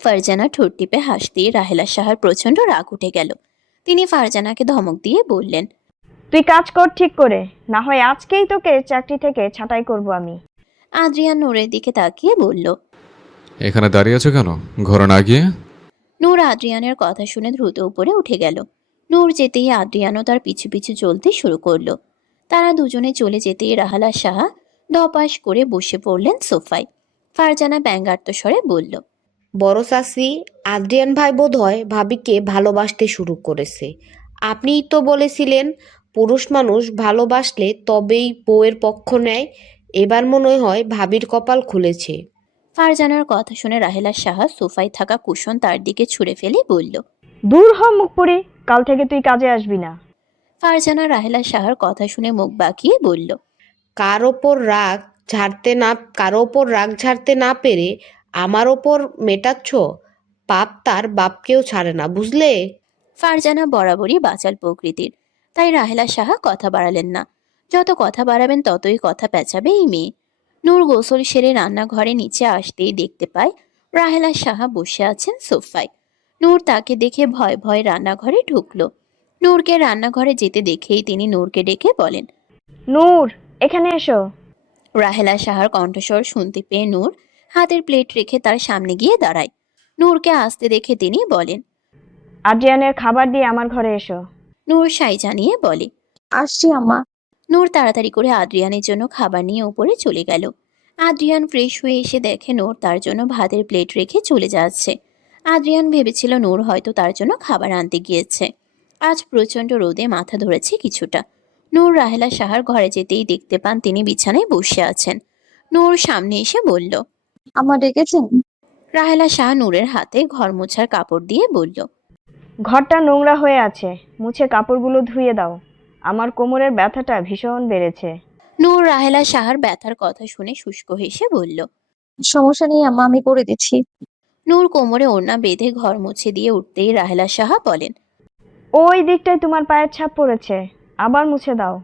ফারজানা ঠোঁট টিপে হাসতেই রাহেলা সাহার প্রচণ্ড রাগ উঠে গেল। তিনি ফারজানাকে ধমক দিয়ে বললেন। তুই কাজ কর ঠিক করে, না হয় আজকেই তোকে চাকরি থেকে ছাঁটাই করব আমি। আদ্রিয়ান নূরের দিকে তাকিয়ে বলল। এখানে দাঁড়িয়ে আছো কেন, ঘরে না গিয়ে? নূর আদ্রিয়ানের কথা শুনে দ্রুত উপরে উঠে গেল। নূর যেতেই আদ্রিয়ানও তার পিছু পিছু চলতে শুরু করলো। তারা দুজনে চলে যেতেই রাহেলা সাহা ধপাস করে বসে পড়লেন সোফায়। ফারজানা ব্যঙ্গাত্ম স্বরে বলল। বড় চাচি, আদ্রিয়ান ভাই বোধহয় ভাবিকে ভালোবাসতে শুরু করেছে। আপনিই তো বলেছিলেন পুরুষ মানুষ ভালোবাসলে তবেই বউয়ের পক্ষ নেয়। এবার মনে হয় ভাবির কপাল খুলেছে। ফারজানার কথা শুনে রাহেলা সাহা সোফায় থাকা কুশন তার দিকে ছুঁড়ে ফেলে বলল। দূর হ মুখ পুরি, কাল থেকে তুই কাজে আসবি না। ফারজানা রাহেলা সাহার কথা শুনে মুখ বাঁকিয়ে বলল। কারো ওপর রাগ ঝাড়তে না পেরে আমার ওপর মেটাচ্ছ? পাপ তার বাপকেও ছাড়ে না, বুঝলে? ফারজানা বরাবরই বাচাল প্রকৃতির, তাই রাহেলা সাহা কথা বাড়ালেন না। যত কথা বাড়াবেন ততই কথা পেঁচাবে এই মেয়ে। নূর গোসল সেরে রান্নাঘরে নিচে আসতেই দেখতে পায় রাহেলা সাহা বসে আছেন সোফায়। নূর তাকে দেখে ভয় ভয় রান্নাঘরে ঢুকলো। নূরকে রান্নাঘরে যেতে দেখেই তিনি নূরকে ডেকে বলেন। নূর, এখানে এসো। রাহেলা সাহার কণ্ঠস্বর শুনতে পেয়ে নূর হাতের প্লেট রেখে তার সামনে গিয়ে দাঁড়ায়। নূরকে আসতে দেখে তিনি বলেন। আদ্রিয়ানের খাবার দিয়ে আমার ঘরে এসো। নূর সাই জানিয়ে বলে। আসছি আম্মা। নূর তাড়াতাড়ি করে আদ্রিয়ানের জন্য খাবার নিয়ে উপরে চলে গেল। আদ্রিয়ান ফ্রেশ হয়ে এসে দেখে নূর তার জন্য ভাতের প্লেট রেখে চলে যাচ্ছে। আদ্রিয়ান ভেবেছিল নূর হয়তো তার জন্য খাবার আনতে গিয়েছে। আজ প্রচণ্ড রোদে মাথা ধরেছে কিছুটা। নূর রাহেলা সাহার ঘরে যেতেই দেখতে পান তিনি বিছানায় বসে আছেন। নূর সামনে এসে বলল। আম্মা ডেকেছেন? রাহেলা শাহ নূরের হাতে ঘর মোছার কাপড় দিয়ে বলল। ঘরটা নোংরা হয়ে আছে, মুছে কাপড়গুলো ধুয়ে দাও। আমার কোমরের ব্যথাটা ভীষণ বেড়েছে। নূর রাহেলা শাহর ব্যথার কথা শুনে শুষ্ক হেসে বলল। সমস্যা নেই আম্মা, আমি করে দিচ্ছি। নূর কোমরে ওড়না বেঁধে ঘর মুছে দিয়ে উঠতেই রাহেলা শাহ বলেন। ওই দিকটায় তোমার পায়ের ছাপ পড়েছে, আবার মুছে দাও।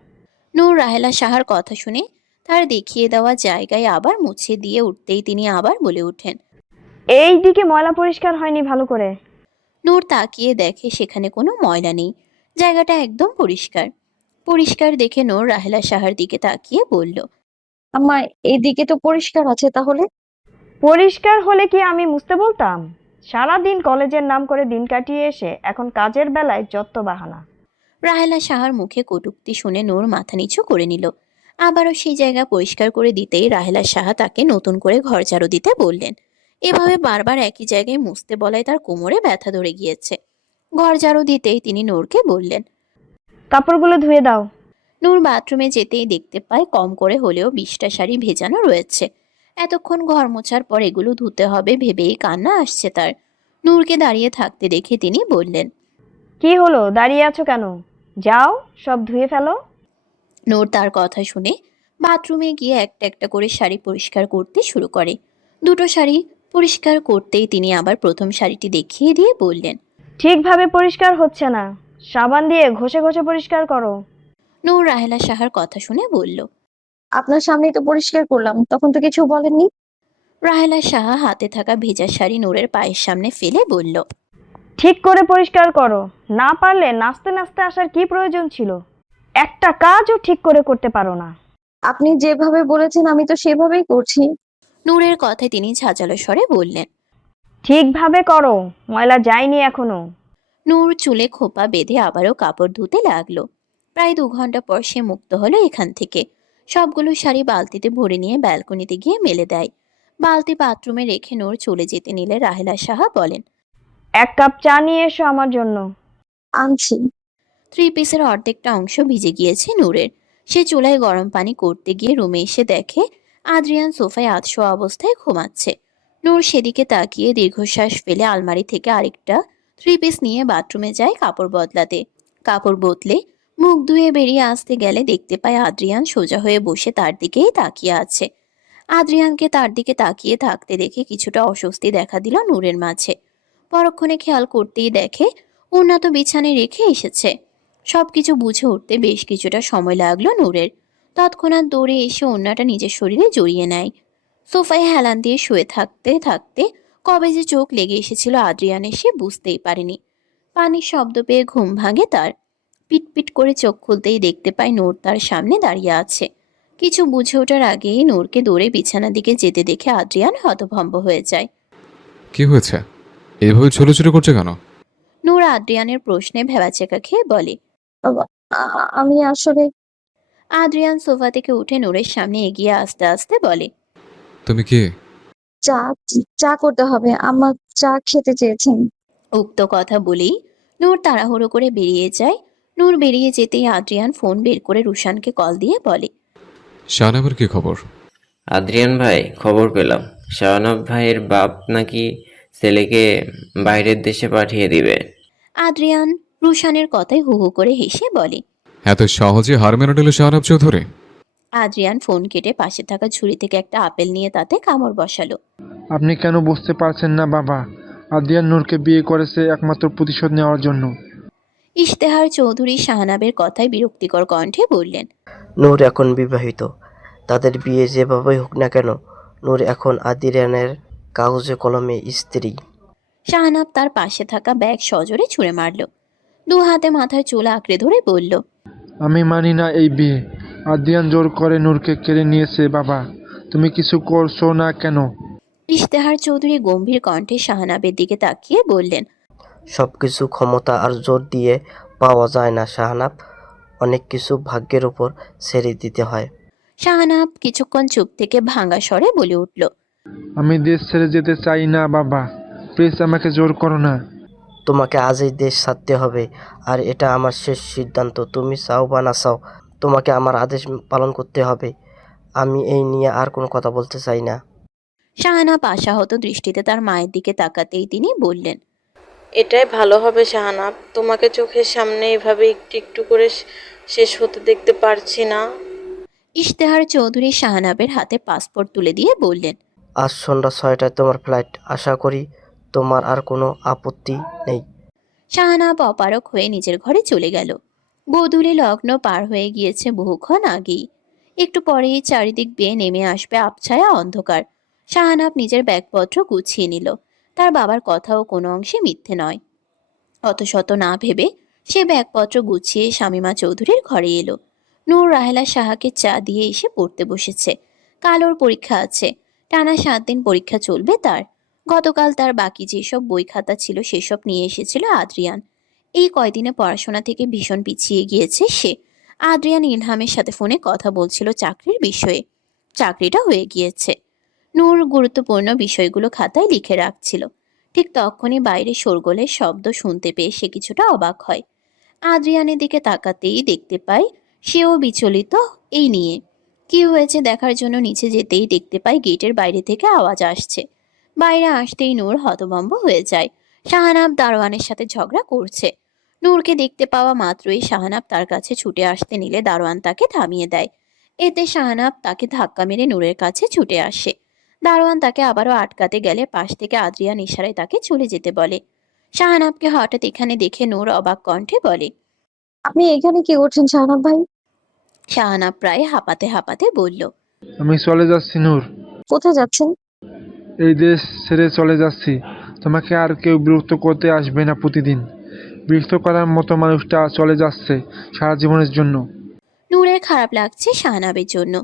নূর রাহেলা শাহর কথা শুনে তার দেখিয়ে দেওয়া জায়গায় আবার মুছে দিয়ে উঠতেই তিনি আবার বলে ওঠেন। এই দিকে ময়লা পরিষ্কার হয়নি ভালো করে। নূর তাকিয়ে দেখে সেখানে কোনো ময়লা নেই, জায়গাটা একদম পরিষ্কার। পরিষ্কার দেখে নূর রাহেলা সাহার দিকে তাকিয়ে বলল, আম্মা, এদিকে তো পরিষ্কার আছে তাহলে। পরিষ্কার হলে কি আমি মুছতে বলতাম? সারাদিন কলেজের নাম করে দিন কাটিয়ে এসে এখন কাজের বেলায় যত বাহানা। রাহেলা সাহার মুখে কটূক্তি শুনে নূর মাথা নিচু করে নিল। আবারও সেই জায়গা পরিষ্কার করে দিতেই রাহেলা সাহা তাকে নতুন করে ঘর ঝাড়ু দিতে বললেন। এভাবে বারবার একই জায়গায় মুছতে বলায় তার কোমরে ব্যথা ধরে গিয়েছে। ঘর ঝাড়ু দিতেই তিনি নূরকে বললেন, কাপড়গুলো ধুয়ে দাও। নূর বাথরুমে যেতেই দেখতে পায় কম করে হলেও 20টা শাড়ি ভেজানো রয়েছে। এতক্ষণ ঘর মোছার পর এগুলো ধুতে হবে ভেবেই কান্না আসছে তার। নূরকে দাঁড়িয়ে থাকতে দেখে তিনি বললেন, কি হলো, দাঁড়িয়ে আছো কেন? যাও, সব ধুয়ে ফেলো। নূর তার কথা শুনে বাথরুমে গিয়ে একটা একটা করে শাড়ি পরিষ্কার করতে শুরু করে। দুটো শাড়ি পরিষ্কার করতেই তিনি আবার প্রথম শাড়িটি দেখিয়ে দিয়ে বললেন, ঠিকভাবে পরিষ্কার হচ্ছে না, সাবান দিয়ে ঘষে ঘষে পরিষ্কার করো। নূর রাহেলা সাহার কথা শুনে বলল। আপনার সামনেই তো পরিষ্কার করলাম, তখন তো কিছু বলেননি। রাহেলা সাহা হাতে থাকা ভেজা শাড়ি নূরের পায়ের সামনে ফেলে বলল, ঠিক করে পরিষ্কার করো, না পারলে নাচতে নাচতে আসার কি প্রয়োজন ছিল? একটা কাজও ঠিক করে করতে পারো না। আপনি যেভাবে বলেছেন আমি তো সেভাবেই করছি। নূরের কথায় তিনি ঝাঁঝালো স্বরে বললেন। ঠিকভাবে করো, ময়লা যায়নি এখনো। নূর চুলে খোপা বেঁধে আবারও কাপড় ধুতে লাগলো। প্রায় 2 ঘন্টা পর সে মুক্ত হলো এখান থেকে। সবগুলো শাড়ি বালতিতে ভরে নিয়ে ব্যালকনিতে গিয়ে মেলে দেয়। বালতি বাথরুমে রেখে নূর চলে যেতে নিলে রাহেলা সাহা বলেন, 1 কাপ চা নিয়ে এসো আমার জন্য। আনছি। 3 পিসের অর্ধেকটা অংশ ভিজে গিয়েছে নূরের। সে চুলায় গরম পানি করতে গিয়ে রুমে এসে দেখে আদ্রিয়ান সোফায় আধশোয়া অবস্থায় ঘুমাচ্ছে। নূর সেদিকে তাকিয়ে দীর্ঘশ্বাস ফেলে আলমারি থেকে আরেকটা 3 পিস নিয়ে বাথরুমে যায় কাপড় বদলাতে। কাপড় বদলে মুখ ধুয়ে বেরিয়ে আসতে গেলে দেখতে পায় আদ্রিয়ান সোজা হয়ে বসে তার দিকেই তাকিয়ে আছে। আদ্রিয়ানকে তার দিকে তাকিয়ে থাকতে দেখে কিছুটা অস্বস্তি দেখা দিল নূরের মাঝে। পরক্ষণে খেয়াল করতেই দেখে উন্নত বিছানায় রেখে এসেছে। সবকিছু বুঝে উঠতে বেশ কিছুটা সময় লাগলো নূরের। তৎক্ষণাৎ দৌড়ে এসে ওড়নাটা নিজের শরীরে জড়িয়ে নেয়। সোফায় হেলান দিয়ে শুয়ে থাকতে থাকতে কবে যে চোখ লেগে এসেছিল আদ্রিয়ানের সে বুঝতেই পারেনি। পানির শব্দ পেয়ে ঘুম ভাঙে তার। পিটপিট করে চোখ খুলতেই দেখতে পায় নূর তার সামনে দাঁড়িয়ে আছে। কিছু বুঝে ওঠার আগেই নূরকে দৌড়ে বিছানার দিকে যেতে দেখে আদ্রিয়ান হতভম্ব হয়ে যায়। কি হয়েছে? এভাবে ছোটাছুটি করছে কেন? নূর আদ্রিয়ানের প্রশ্নে ভেবাচেকা খেয়ে বলে। আমি আসলে। আদ্রিয়ান সোফা থেকে উঠে নূরের সামনে এগিয়ে আসতে আসতে বলে, তুমি কি? চা চা করতে হবে, আম্মা চা খেতে চেয়েছেন। উক্ত কথা বলেই নূর তাড়াহুড়ো করে বেরিয়ে যায়। নূর বেরিয়ে যেতেই আদ্রিয়ান ফোন বের করে রুশানকে কল দিয়ে বলে, শাহনাবের কি খবর? আদ্রিয়ান ভাই, খবর পেলাম শাহনাব ভাইয়ের বাপ নাকি ছেলেকে বাইরের দেশে পাঠিয়ে দিবে। আদ্রিয়ান রুশানের কথায় হু হু করে হেসে বলে। এত সহজে হার মেনে নিল শাহনাব চৌধুরী? আদ্রিয়ান ফোন কেটে পাশে থাকা ঝুড়ি থেকে একটা আপেল নিয়ে তাতে কামড় বসালো। আপনি কেন বুঝতে পারছেন না বাবা? আদিয়ান নূরকে বিয়ে করেছে একমাত্র প্রতিশোধ নেওয়ার জন্য। ইশতেহার চৌধুরী শাহনাবের কথায় বিরক্তিকর কণ্ঠে বললেন, নূর এখন বিবাহিত, তাদের বিয়ে যেভাবেই হোক না কেন, নূর এখন আদিরানের কাগজে কলমে স্ত্রী। শাহনাব তার পাশে থাকা ব্যাগ সজোরে ছুঁড়ে মারল। 2 হাতে মাথার চুল আঁকড়ে ধরে বলল, আমি মানি না এই বিয়ে। আদিয়ান জোর করে নূরকে কেড়ে নিয়েছে বাবা, তুমি কিছু করছো না কেন? ইশতেহার চৌধুরী গম্ভীর কণ্ঠে শাহনাবের দিকে তাকিয়ে বললেন, সবকিছু ক্ষমতা আর জোর দিয়ে পাওয়া যায় না শাহনাব, অনেক কিছু ভাগ্যের উপর ছেড়ে দিতে হয়। শাহনাব কিছুক্ষণ চুপ থেকে ভাঙা স্বরে বলে উঠল, আমি দেশ ছেড়ে যেতে চাই না বাবা, প্লিজ আমাকে জোর করো না। তোমাকে আজই দেশ ছাড়তে হবে, আর এটা আমার শেষ সিদ্ধান্ত। তুমি চাও বা না চাও, তোমাকে আমার আদেশ পালন করতে হবে। আমি এই নিয়ে আর কোনো কথা বলতে চাই না। শাহনাব আশাহত দৃষ্টিতে তার মায়ের দিকে তাকাতেই তিনি বললেন, এটাই ভালো হবে শাহানাব, তোমাকে চোখের সামনে এভাবে একটু একটু করে শেষ হতে দেখতে পারছি না। ইশতেহার চৌধুরী শাহনাবের হাতে পাসপোর্ট তুলে দিয়ে বললেন, আজ সন্ধ্যা 6টায় তোমার ফ্লাইট, আশা করি তোমার আর কোনো আপত্তি নেই। শাহনাব অপারক হয়ে নিজের ঘরে চলে গেল। গোধূলি লগ্ন পার হয়ে গিয়েছে বহুক্ষণ আগেই। একটু পরেই চারিদিক বেয়ে নেমে আসবে আবছায়া অন্ধকার। শাহানাব নিজের ব্যাগপত্র গুছিয়ে নিল। তার বাবার কথাও কোনো অংশে মিথ্যে নয়। অত শত না ভেবে সে ব্যাগপত্র গুছিয়ে শামীমা চৌধুরীর ঘরে এলো। নূর রাহেলা সাহাকে চা দিয়ে এসে পড়তে বসেছে। কাল ওর পরীক্ষা আছে। টানা 7 দিন পরীক্ষা চলবে তার। গতকাল তার বাকি যেসব বই খাতা ছিল সেসব নিয়ে এসেছিল আদ্রিয়ান। এই কয়দিনে পড়াশোনা থেকে ভীষণ পিছিয়ে গিয়েছে সে। আদ্রিয়ান ইলহামের সাথে ফোনে কথা বলছিল চাকরির বিষয়ে। চাকরিটা হয়ে গিয়েছে। নূর গুরুত্বপূর্ণ বিষয়গুলো খাতায় লিখে রাখছিল। ঠিক তখনই বাইরে শোরগোলের শব্দ শুনতে পেয়ে সে কিছুটা অবাক হয়। আদ্রিয়ানের দিকে তাকাতেই দেখতে পায় সেও বিচলিত এই নিয়ে। কি হয়েছে দেখার জন্য নিচে যেতেই দেখতে পায় গেটের বাইরে থেকে আওয়াজ আসছে। বাইরে আসতেই নূর হতভম্ব হয়ে যায়। শাহানাব দারোয়ানের সাথে ঝগড়া করছে। নূরকে দেখতে পাওয়া মাত্রই শাহানাব তার কাছে ছুটে আসতে নিলে দারোয়ান তাকে থামিয়ে দেয়। এতে শাহানাব তাকে ধাক্কা মেরে নূরের কাছে ছুটে আসে। দারোয়ান তাকে আবারও আটকাতে গেলে পাশ থেকে আদ্রিয়ান ইশারায় তাকে চলে যেতে বলে। শাহানাবকে হঠাৎ এখানে দেখে নূর অবাক কণ্ঠে বলে। আপনি এখানে কি করছেন শাহনাব ভাই? শাহানাব প্রায় হাঁপাতে হাঁপাতে বলল, আমি চলে যাচ্ছি নূর। কোথায় যাচ্ছেন? এই দেশ ছেড়ে চলে যাচ্ছি। তোমাকে আর কেউ বিরক্ত করতে আসবে না প্রতিদিন। বিরক্ত করার মতো মানুষটা চলে যাচ্ছে সারা জীবনের জন্য। নূরের খারাপ লাগছে শাহানাবের জন্য।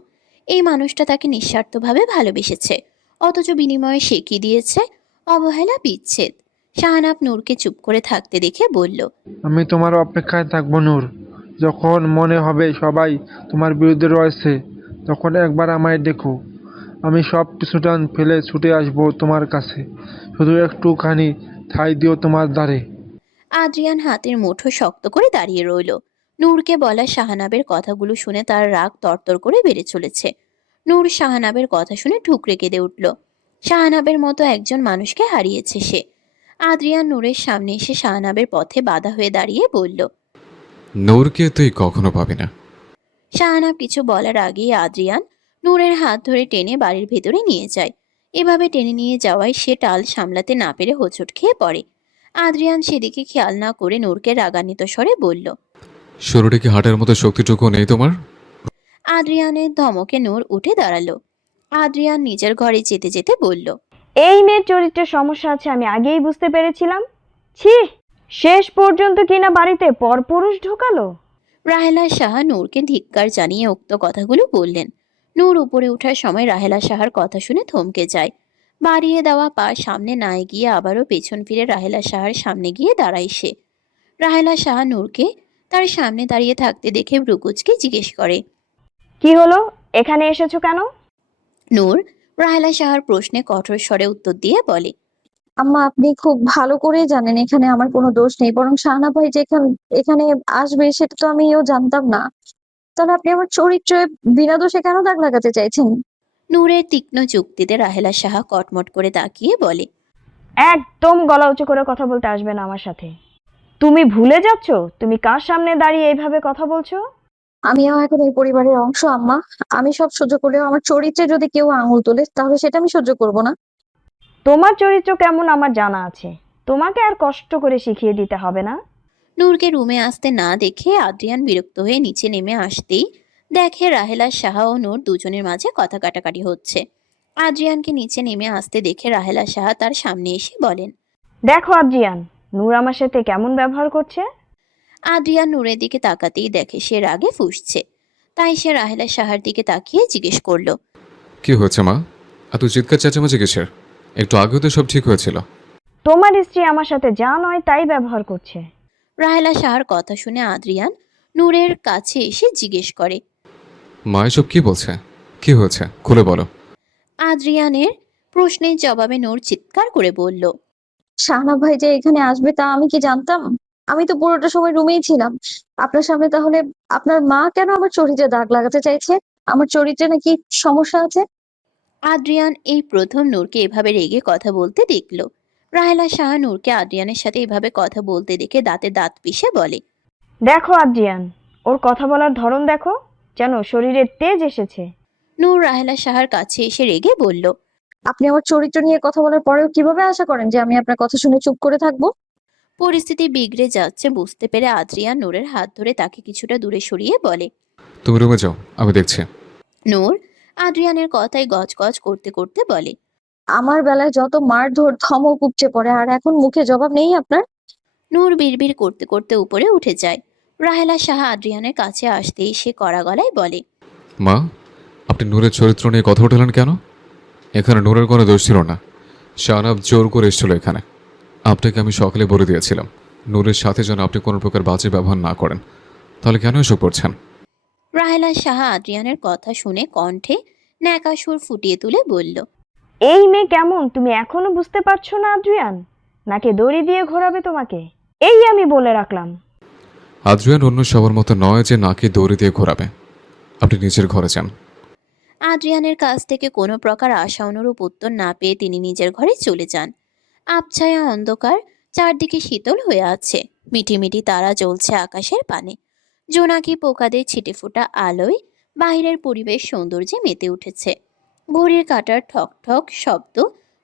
এই মানুষটা তাকে নিঃস্বার্থভাবে ভালোবেসেছে, অথচ বিনিময়ে সে কি দিয়েছে? অবহেলা, বিচ্ছেদ। শাহানাব নূরকে চুপ করে থাকতে দেখে বলল, আমি তোমার অপেক্ষায় থাকবো নূর। যখন মনে হবে সবাই তোমার বিরুদ্ধে রয়েছে, তখন একবার আমায় দেখো। আমি সব কিছুটা ফেলে ছুটে আসবো তোমার কাছে। শুধু একটুখানি ঠাঁই দিও তোমার দ্বারে। আদ্রিয়ান হাতের মুঠো শক্ত করে দাঁড়িয়ে রইল। নূরকে বলা শাহানাবের কথাগুলো শুনে তার রাগ তরতর করে বেড়ে চলেছে। নূর শাহানাবের কথা শুনে ঠুকরে কেঁদে উঠল। শাহানাবের মতো একজন মানুষকে হারিয়েছে সে। আদ্রিয়ান নূরের সামনে এসে শাহানাবের পথে বাধা হয়ে দাঁড়িয়ে বলল। নূরকে তুই কখনো পাবি না। শাহানাব কিছু বলার আগেই আদ্রিয়ান নূরের হাত ধরে টেনে বাড়ির ভেতরে নিয়ে যায়। এভাবে টেনে নিয়ে যাওয়ায় সে টাল সামলাতে না পেরে হোঁচট খেয়ে পড়ে। আদ্রিয়ান সেদিকে খেয়াল না করে নূরকে রাগান্বিত স্বরে বলল। শরীরে কি হাটের মতো শক্তিটুকু নেই তোমার? আদ্রিয়ানের ধমকে নূর উঠে দাঁড়ালো। আদ্রিয়ান নিজের ঘরে যেতে যেতে বলল, এই মেয়ের চরিত্রের সমস্যা আছে আমি আগেই বুঝতে পেরেছিলাম। ছি, শেষ পর্যন্ত কিনা বাড়িতে পরপুরুষ ঢোকালো। রাহেলা সাহা নূরকে ধিক্কার জানিয়ে উক্ত কথাগুলো বললেন। নূর উপরে ওঠার সময় রাহেলা সাহার কথা শুনে থমকে যায়। বাড়িয়ে দেওয়া পা সামনে না এগিয়ে আবারও পেছন ফিরে রাহেলা সাহার সামনে গিয়ে দাঁড়ায় সে। রাহেলা সাহা নূরকে তার সামনে দাঁড়িয়ে থাকতে দেখে ভ্রুকুচকে জিজ্ঞেস করে, কি হলো, এখানে এসেছো কেন? নূর রাহেলা সাহার প্রশ্নে কঠোর স্বরে উত্তর দিয়ে বলে, আম্মা, আপনি খুব ভালো করেই জানেন এখানে আমার কোনো দোষ নেই, বরং শাহনাব ভাই যে এখানে আসবে সেটা তো আমিও জানতাম না। তাহলে আপনি আমার চরিত্রে বিনা দোষে কেন দাগ লাগাতে চাইছেন? নূরের তীক্ষ্ণ যুক্তিতে রাহেলা সাহা কটমট করে তাকিয়ে বলে, একদম গলা উঁচু করে কথা বলতে আসবে না আমার সাথে। তুমি ভুলে যাচ্ছ তুমি কার সামনে দাঁড়িয়ে এইভাবে কথা বলছো? আমিও এখন এই পরিবারের অংশ আম্মা। আমি সব সহ্য করলেও আমার চরিত্রে যদি কেউ আঙুল তোলে তাহলে সেটা আমি সহ্য করব না। তোমার চরিত্র কেমন আমার জানা আছে, তোমাকে আর কষ্ট করে শিখিয়ে দিতে হবে না। নূরকে রুমে আসতে না দেখে আদ্রিয়ান বিরক্ত হয়ে নিচে নেমে আসতেই দেখে রাহেলা সাহা ও নূর দুজনের মাঝে কথা কাটাকাটি হচ্ছে। আদ্রিয়ানকে নিচে নেমে আসতে দেখে রাহেলা সাহা তার সামনে এসে বলেন, দেখো আদ্রিয়ান, নূর আমার সাথে কেমন ব্যবহার করছে। আদ্রিয়ান নূরের দিকে তাকাতেই দেখে সে রাগে ফুঁসছে। তাই সে রাহেলা সাহার দিকে তাকিয়ে জিজ্ঞেস করলো, কি হয়েছে মা? এত চিৎকার চেঁচামেচি কিসের? একটু আগেও তো সব ঠিক হয়েছিল। তোমার স্ত্রী আমার সাথে যা নয় তাই ব্যবহার করছে। রাহেলা সাহার কথা শুনে আদ্রিয়ান নূরের কাছে এসে জিজ্ঞেস করে, মা এসব কি বলছে? কি হয়েছে খুলে বলো। আদ্রিয়ানের প্রশ্নের জবাবে নূর চিৎকার করে বলল, শাহনাব ভাই যে এখানে আসবে তা আমি কি জানতাম? আমি তো পুরোটা সময় রুমেই ছিলাম আপনার সামনে। তাহলে আপনার মা কেন আমার চরিত্রে দাগ লাগাতে চাইছে? আমার চরিত্রে নাকি সমস্যা আছে? আদ্রিয়ান এই প্রথম নূরকে এভাবে রেগে কথা বলতে দেখল। রাহেলা সাহা নূরকে আদ্রিয়ানের সাথে এভাবে কথা বলতে দেখে দাঁতে দাঁত পিষে বলে, দেখো আদ্রিয়ান, ওর কথা বলার ধরন দেখো, যেন শরীরে তেজ এসেছে। নূর রাহেলা সাহার কাছে এসে রেগে বলল, আপনি আমার চরিত্র নিয়ে কথা বলার পরেও কিভাবে আশা করেন যে আমি আপনার কথা শুনে চুপ করে থাকবো? পরিস্থিতি বিগড়ে যাচ্ছে বুঝতে পেরে আদ্রিয়ান নূরের হাত ধরে তাকে কিছুটা দূরে সরিয়ে বলে, তুমি রুমে যাও, আমি দেখছি। নূর আদ্রিয়ানের কথায় গজগজ করতে করতে বলে। আমার বেলায় যত মারধর ধমক উপচে পড়ে, আর এখন মুখে জবাব নেই আপনার? নূর বিড়বিড় করতে করতে উপরে উঠে যায়। রাহেলা সাহা আদ্রিয়ানের কাছে আসতেই সে কড়া গলায় বলে, মা, আপনি নূরের চরিত্র নিয়ে কথা উঠালেন কেন? এখানে নূরের কোনো দোষ ছিল না। শাহনাব জোর করে এসেছিল এখানে। আপনাকে আমি সকালে বলে দিয়েছিলাম নূরের সাথে যেন আপনি কোনো প্রকার বাজে ব্যবহার না করেন। তাহলে কেন এসব করছেন? রাহেলা সাহা আদ্রিয়ানের কথা শুনে কণ্ঠে ন্যাকা সুর ফুটিয়ে তুলে বলল, এই মেয়ে কেমন তুমি এখনো বুঝতে পারছো না আদ্রিয়ান? নাকি দড়ি দিয়ে ঘোরাবে তোমাকে? এই আমি বলে রাখলাম। আদ্রিয়ান অন্য সবার মতো নয় যে নাকে দড়ি দিয়ে ঘোরাবে। আপনি নিজের ঘরে যান। আদ্রিয়ানের কাছ থেকে কোনো প্রকার আশা অনুরূপ উত্তর না পেয়ে তিনি নিজের ঘরে চলে যান। আবছায়া অন্ধকার, চারদিকে শীতল হয়ে আছে। মিটিমিটি তারা জ্বলছে আকাশের পানে। জোনাকি পোকাদের ছিটেফোঁটা আলোয় বাহিরের পরিবেশ সৌন্দর্যে মেতে উঠেছে। ঘড়ির কাঁটার ঠক ঠক শব্দ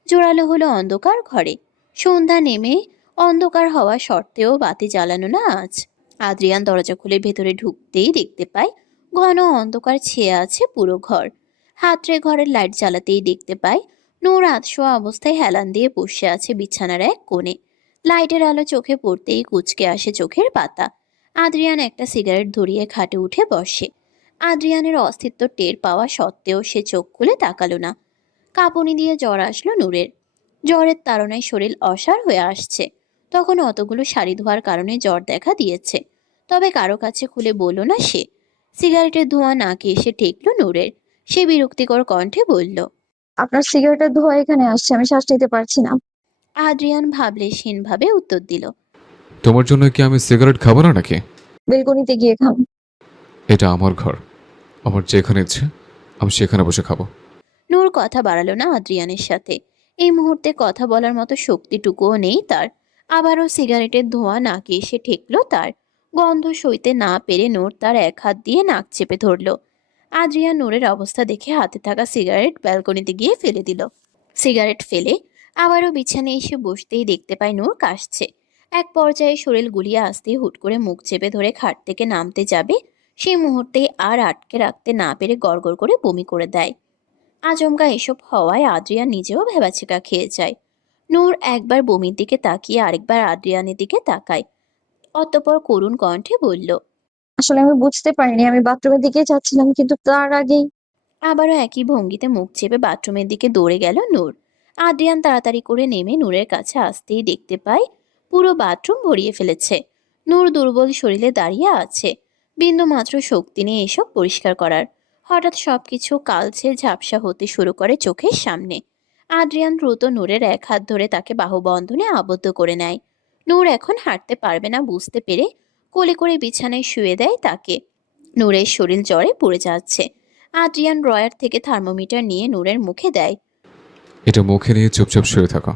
জোরালো হলো অন্ধকার ঘরে। সন্ধ্যা নেমে অন্ধকার হওয়া সত্ত্বেও বাতি জ্বালানো না আজ। আদ্রিয়ান দরজা খুলে ভেতরে ঢুকতেই দেখতে পায় ঘন অন্ধকার ছেয়ে আছে পুরো ঘর। হাতড়ে ঘরের লাইট জ্বালাতেই দেখতে পায় নূর আধশোয়া অবস্থায় হেলান দিয়ে বসে আছে বিছানার এক কোণে। লাইটের আলো চোখে পড়তেই কুঁচকে আসে চোখের পাতা। আদ্রিয়ান একটা সিগারেট ধরিয়ে খাটে উঠে বসে। আদ্রিয়ানের অস্তিত্ব টের পাওয়া সত্ত্বেও সে চোখ খুলে তাকালো না। কাঁপুনি দিয়ে জ্বর আসলো নূরের। জ্বরের তাড়নায় শরীর অসাড় হয়ে আসছে। তখন অতগুলো শাড়ি ধোয়ার কারণে জ্বর দেখা দিয়েছে, তবে কারো কাছে খুলে বলল না সে। সিগারেটের ধোঁয়া নাকে এসে ঠেকলো নূরের। সে বিরক্তিকর কণ্ঠে বলল, আপনার সিগারেটের ধোঁয়া এখানে আসছে, আমি শ্বাস নিতে পারছি না। আদ্রিয়ান ভাবলেশহীনভাবে উত্তর দিল, তোমার জন্য কি আমি সিগারেট খাবো না নাকি? বেলকনিতে গিয়ে খান। এটা আমার ঘর। আমার যেখানে ইচ্ছে আমি সেখানে বসে খাবো। নূর কথা বাড়ালো না আদ্রিয়ানের সাথে। এই মুহূর্তে কথা বলার মতো শক্তিটুকুও নেই তার। আবারও সিগারেটের ধোঁয়া নাকে এসে ঠেকলো তার। গন্ধ সইতে না পেরে নূর তার এক হাত দিয়ে নাক চেপে ধরল। আদ্রিয়ান নূরের অবস্থা দেখে হাতে থাকা সিগারেট ব্যালকনিতে গিয়ে ফেলে দিল। সিগারেট ফেলে আবারও বিছানায় এসে বসতেই দেখতে পায় নূর কাশছে। এক পর্যায়ে শরীর গুলিয়ে আসতেই হুট করে মুখ চেপে ধরে খাট থেকে নামতে যাবে, সেই মুহূর্তেই আর আটকে রাখতে না পেরে গড়গড় করে বমি করে দেয়। আচমকা এসব হওয়ায় আদ্রিয়ান নিজেও ভ্যাবাচ্যাকা খেয়ে যায়। নূর একবার বমির দিকে তাকিয়ে আরেকবার আদ্রিয়ানের দিকে তাকায়। অতঃপর করুণ কণ্ঠে বলল, আসলে আমি বুঝতে পারিনি, আমি বাথরুমের দিকে যাচ্ছিলাম, কিন্তু তার আগেই আবারও একই ভঙ্গিতে মুখ চেপে বাথরুমের দিকে দৌড়ে গেল নূর। আদ্রিয়ান তাড়াতাড়ি করে নেমে নূরের কাছে আসতেই দেখতে পায় পুরো বাথরুম ভরিয়ে ফেলেছে। নূর দুর্বল শরীরে দাঁড়িয়ে আছে, বিন্দু মাত্র শক্তি নেই এসব পরিষ্কার করার। হঠাৎ সবকিছু কালচে ঝাপসা হতে শুরু করে চোখের সামনে। আদ্রিয়ান দ্রুত নূরের এক হাত ধরে তাকে বাহুবন্ধনে আবদ্ধ করে নেয়। নূর এখন হাঁটতে পারবে না বুঝতে পেরে কোলে করে বিছানায় শুয়ে দেয় তাকে। নূরের শরীর জ্বরে পুড়ে যাচ্ছে। আদ্রিয়ান ড্রয়ার থেকে থার্মোমিটার নিয়ে নূরের মুখে দেয়। এটা মুখে নিয়ে চুপচাপ শুয়ে থাকো।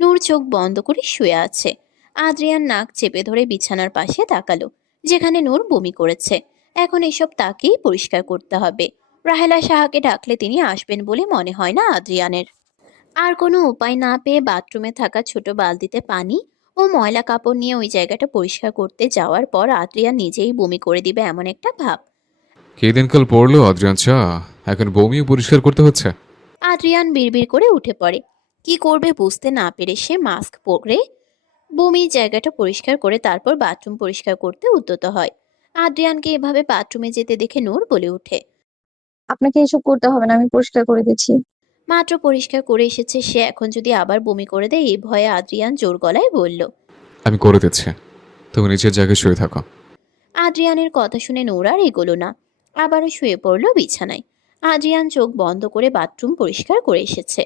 নূর চোখ বন্ধ করে শুয়ে আছে। আদ্রিয়ান নাক চেপে ধরে বিছানার পাশে তাকালো, যেখানে নূর বমি করেছে। এখন এসব তাকেই পরিষ্কার করতে হবে। রাহেলা সাহাকে ডাকলে তিনি আসবেন বলে মনে হয় না আদ্রিয়ানের। আর কোনো উপায় না পেয়ে বাথরুমে থাকা ছোট বালতিতে পানি ও ময়লা কাপড় নিয়ে ওই জায়গাটা পরিষ্কার করতে যাওয়ার পর আদ্রিয়ান নিজেই বমি করে দিবে এমন একটা ভাব। কে দিনকাল পড়লো আদ্রিয়ান চা, এখন বমিও পরিষ্কার করতে হচ্ছে? আদ্রিয়ান বিড়বিড় করে উঠে পড়ে। কি করবে বুঝতে না পেরে সে মাস্ক পরে বমির জায়গাটা পরিষ্কার করে তারপর বাথরুম পরিষ্কার করতে উদ্যত হয়। আদ্রিয়ানকে এভাবে বাথরুমে যেতে দেখে নূর বলে ওঠে, আপনাকে এসব করতে হবে না, আমি পরিষ্কার করে দিচ্ছি। মাত্র পরিষ্কার করে এসেছে সে, এখন যদি আবার বমি করে দেয় এই ভয়ে আদ্রিয়ান জোর গলায় বলল, আমি করে দিচ্ছি, তুমি নিচের জায়গায় শুয়ে থাকো। আদ্রিয়ানের কথা শুনে নূর আর এগোলো না, আবারও শুয়ে পড়ল বিছানায়। আদ্রিয়ান চোখ বন্ধ করে বাথরুম পরিষ্কার করে এসেছে।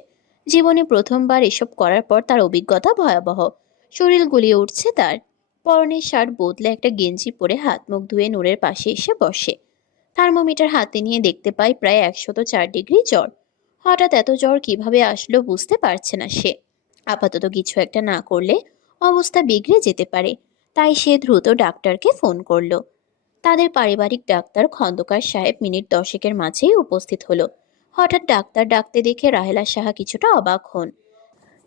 জীবনে প্রথমবার এসব করার পর তার অভিজ্ঞতা ভয়াবহ। শরীর গুলিয়ে উঠছে তার। পরনের শার্ট বদলে একটা গেঞ্জি পরে হাত মুখ ধুয়ে নূরের পাশে এসে বসে। থার্মোমিটার হাতে নিয়ে দেখতে পায় প্রায় 104 ডিগ্রি জ্বর। হঠাৎ এত জ্বর কিভাবে আসলো বুঝতে পারছে না সে। আপাতত কিছু একটা না করলে অবস্থা বিগড়ে যেতে পারে, তাই সে দ্রুত ডাক্তারকে ফোন করলো। তাদের পারিবারিক ডাক্তার খন্দকার সাহেব মিনিট 10 মাঝেই উপস্থিত হলো। হঠাৎ ডাক্তার ডাকতে দেখে রাহেলা সাহা কিছুটা অবাক হন,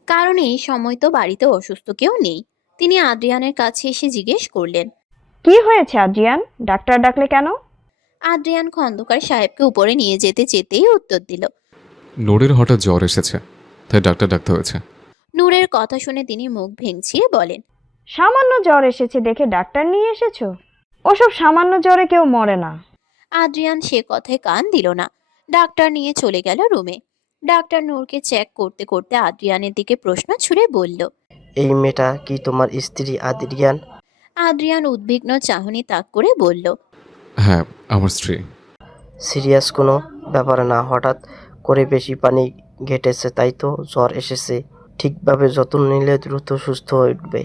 কারণ এই সময় তো বাড়িতে অসুস্থ কেউ নেই। তিনি আদ্রিয়ানের কাছে এসে জিজ্ঞেস করলেন, কি হয়েছে আদ্রিয়ান, ডাক্তার ডাকলে কেন? আদ্রিয়ান খন্দকার সাহেবকে উপরে নিয়ে যেতে যেতেই উত্তর দিল। নূরের হঠাৎ জ্বর এসেছে, তাই ডাক্তার ডাকতে হয়েছে। নূরের কথা শুনে তিনি মুখ ভেঙচিয়ে বলেন, সামান্য জ্বর এসেছে দেখে ডাক্তার নিয়ে এসেছো? ওসব সামান্য জ্বরে কেউ মরে না। আদ্রিয়ান সে কথায় কান দিল না। ডাক্তার নিয়ে চলে গেল রুমে। ডাক্তার নূরকে চেক করতে করতে আদ্রিয়ানের দিকে প্রশ্ন ছুড়ে বলল, এই মেয়েটা কি তোমার স্ত্রী আদ্রিয়ান? আদ্রিয়ান উদ্বিগ্ন চাহনি তাক করে বলল, হ্যাঁ, আমার স্ত্রী। সিরিয়াস কোনো ব্যাপার না, হঠাৎ করে বেশি পানি ঘেটেছে, তাই তো জ্বর এসেছে। ঠিকভাবে যত্ন নিলে দ্রুত সুস্থ হয়ে উঠবে।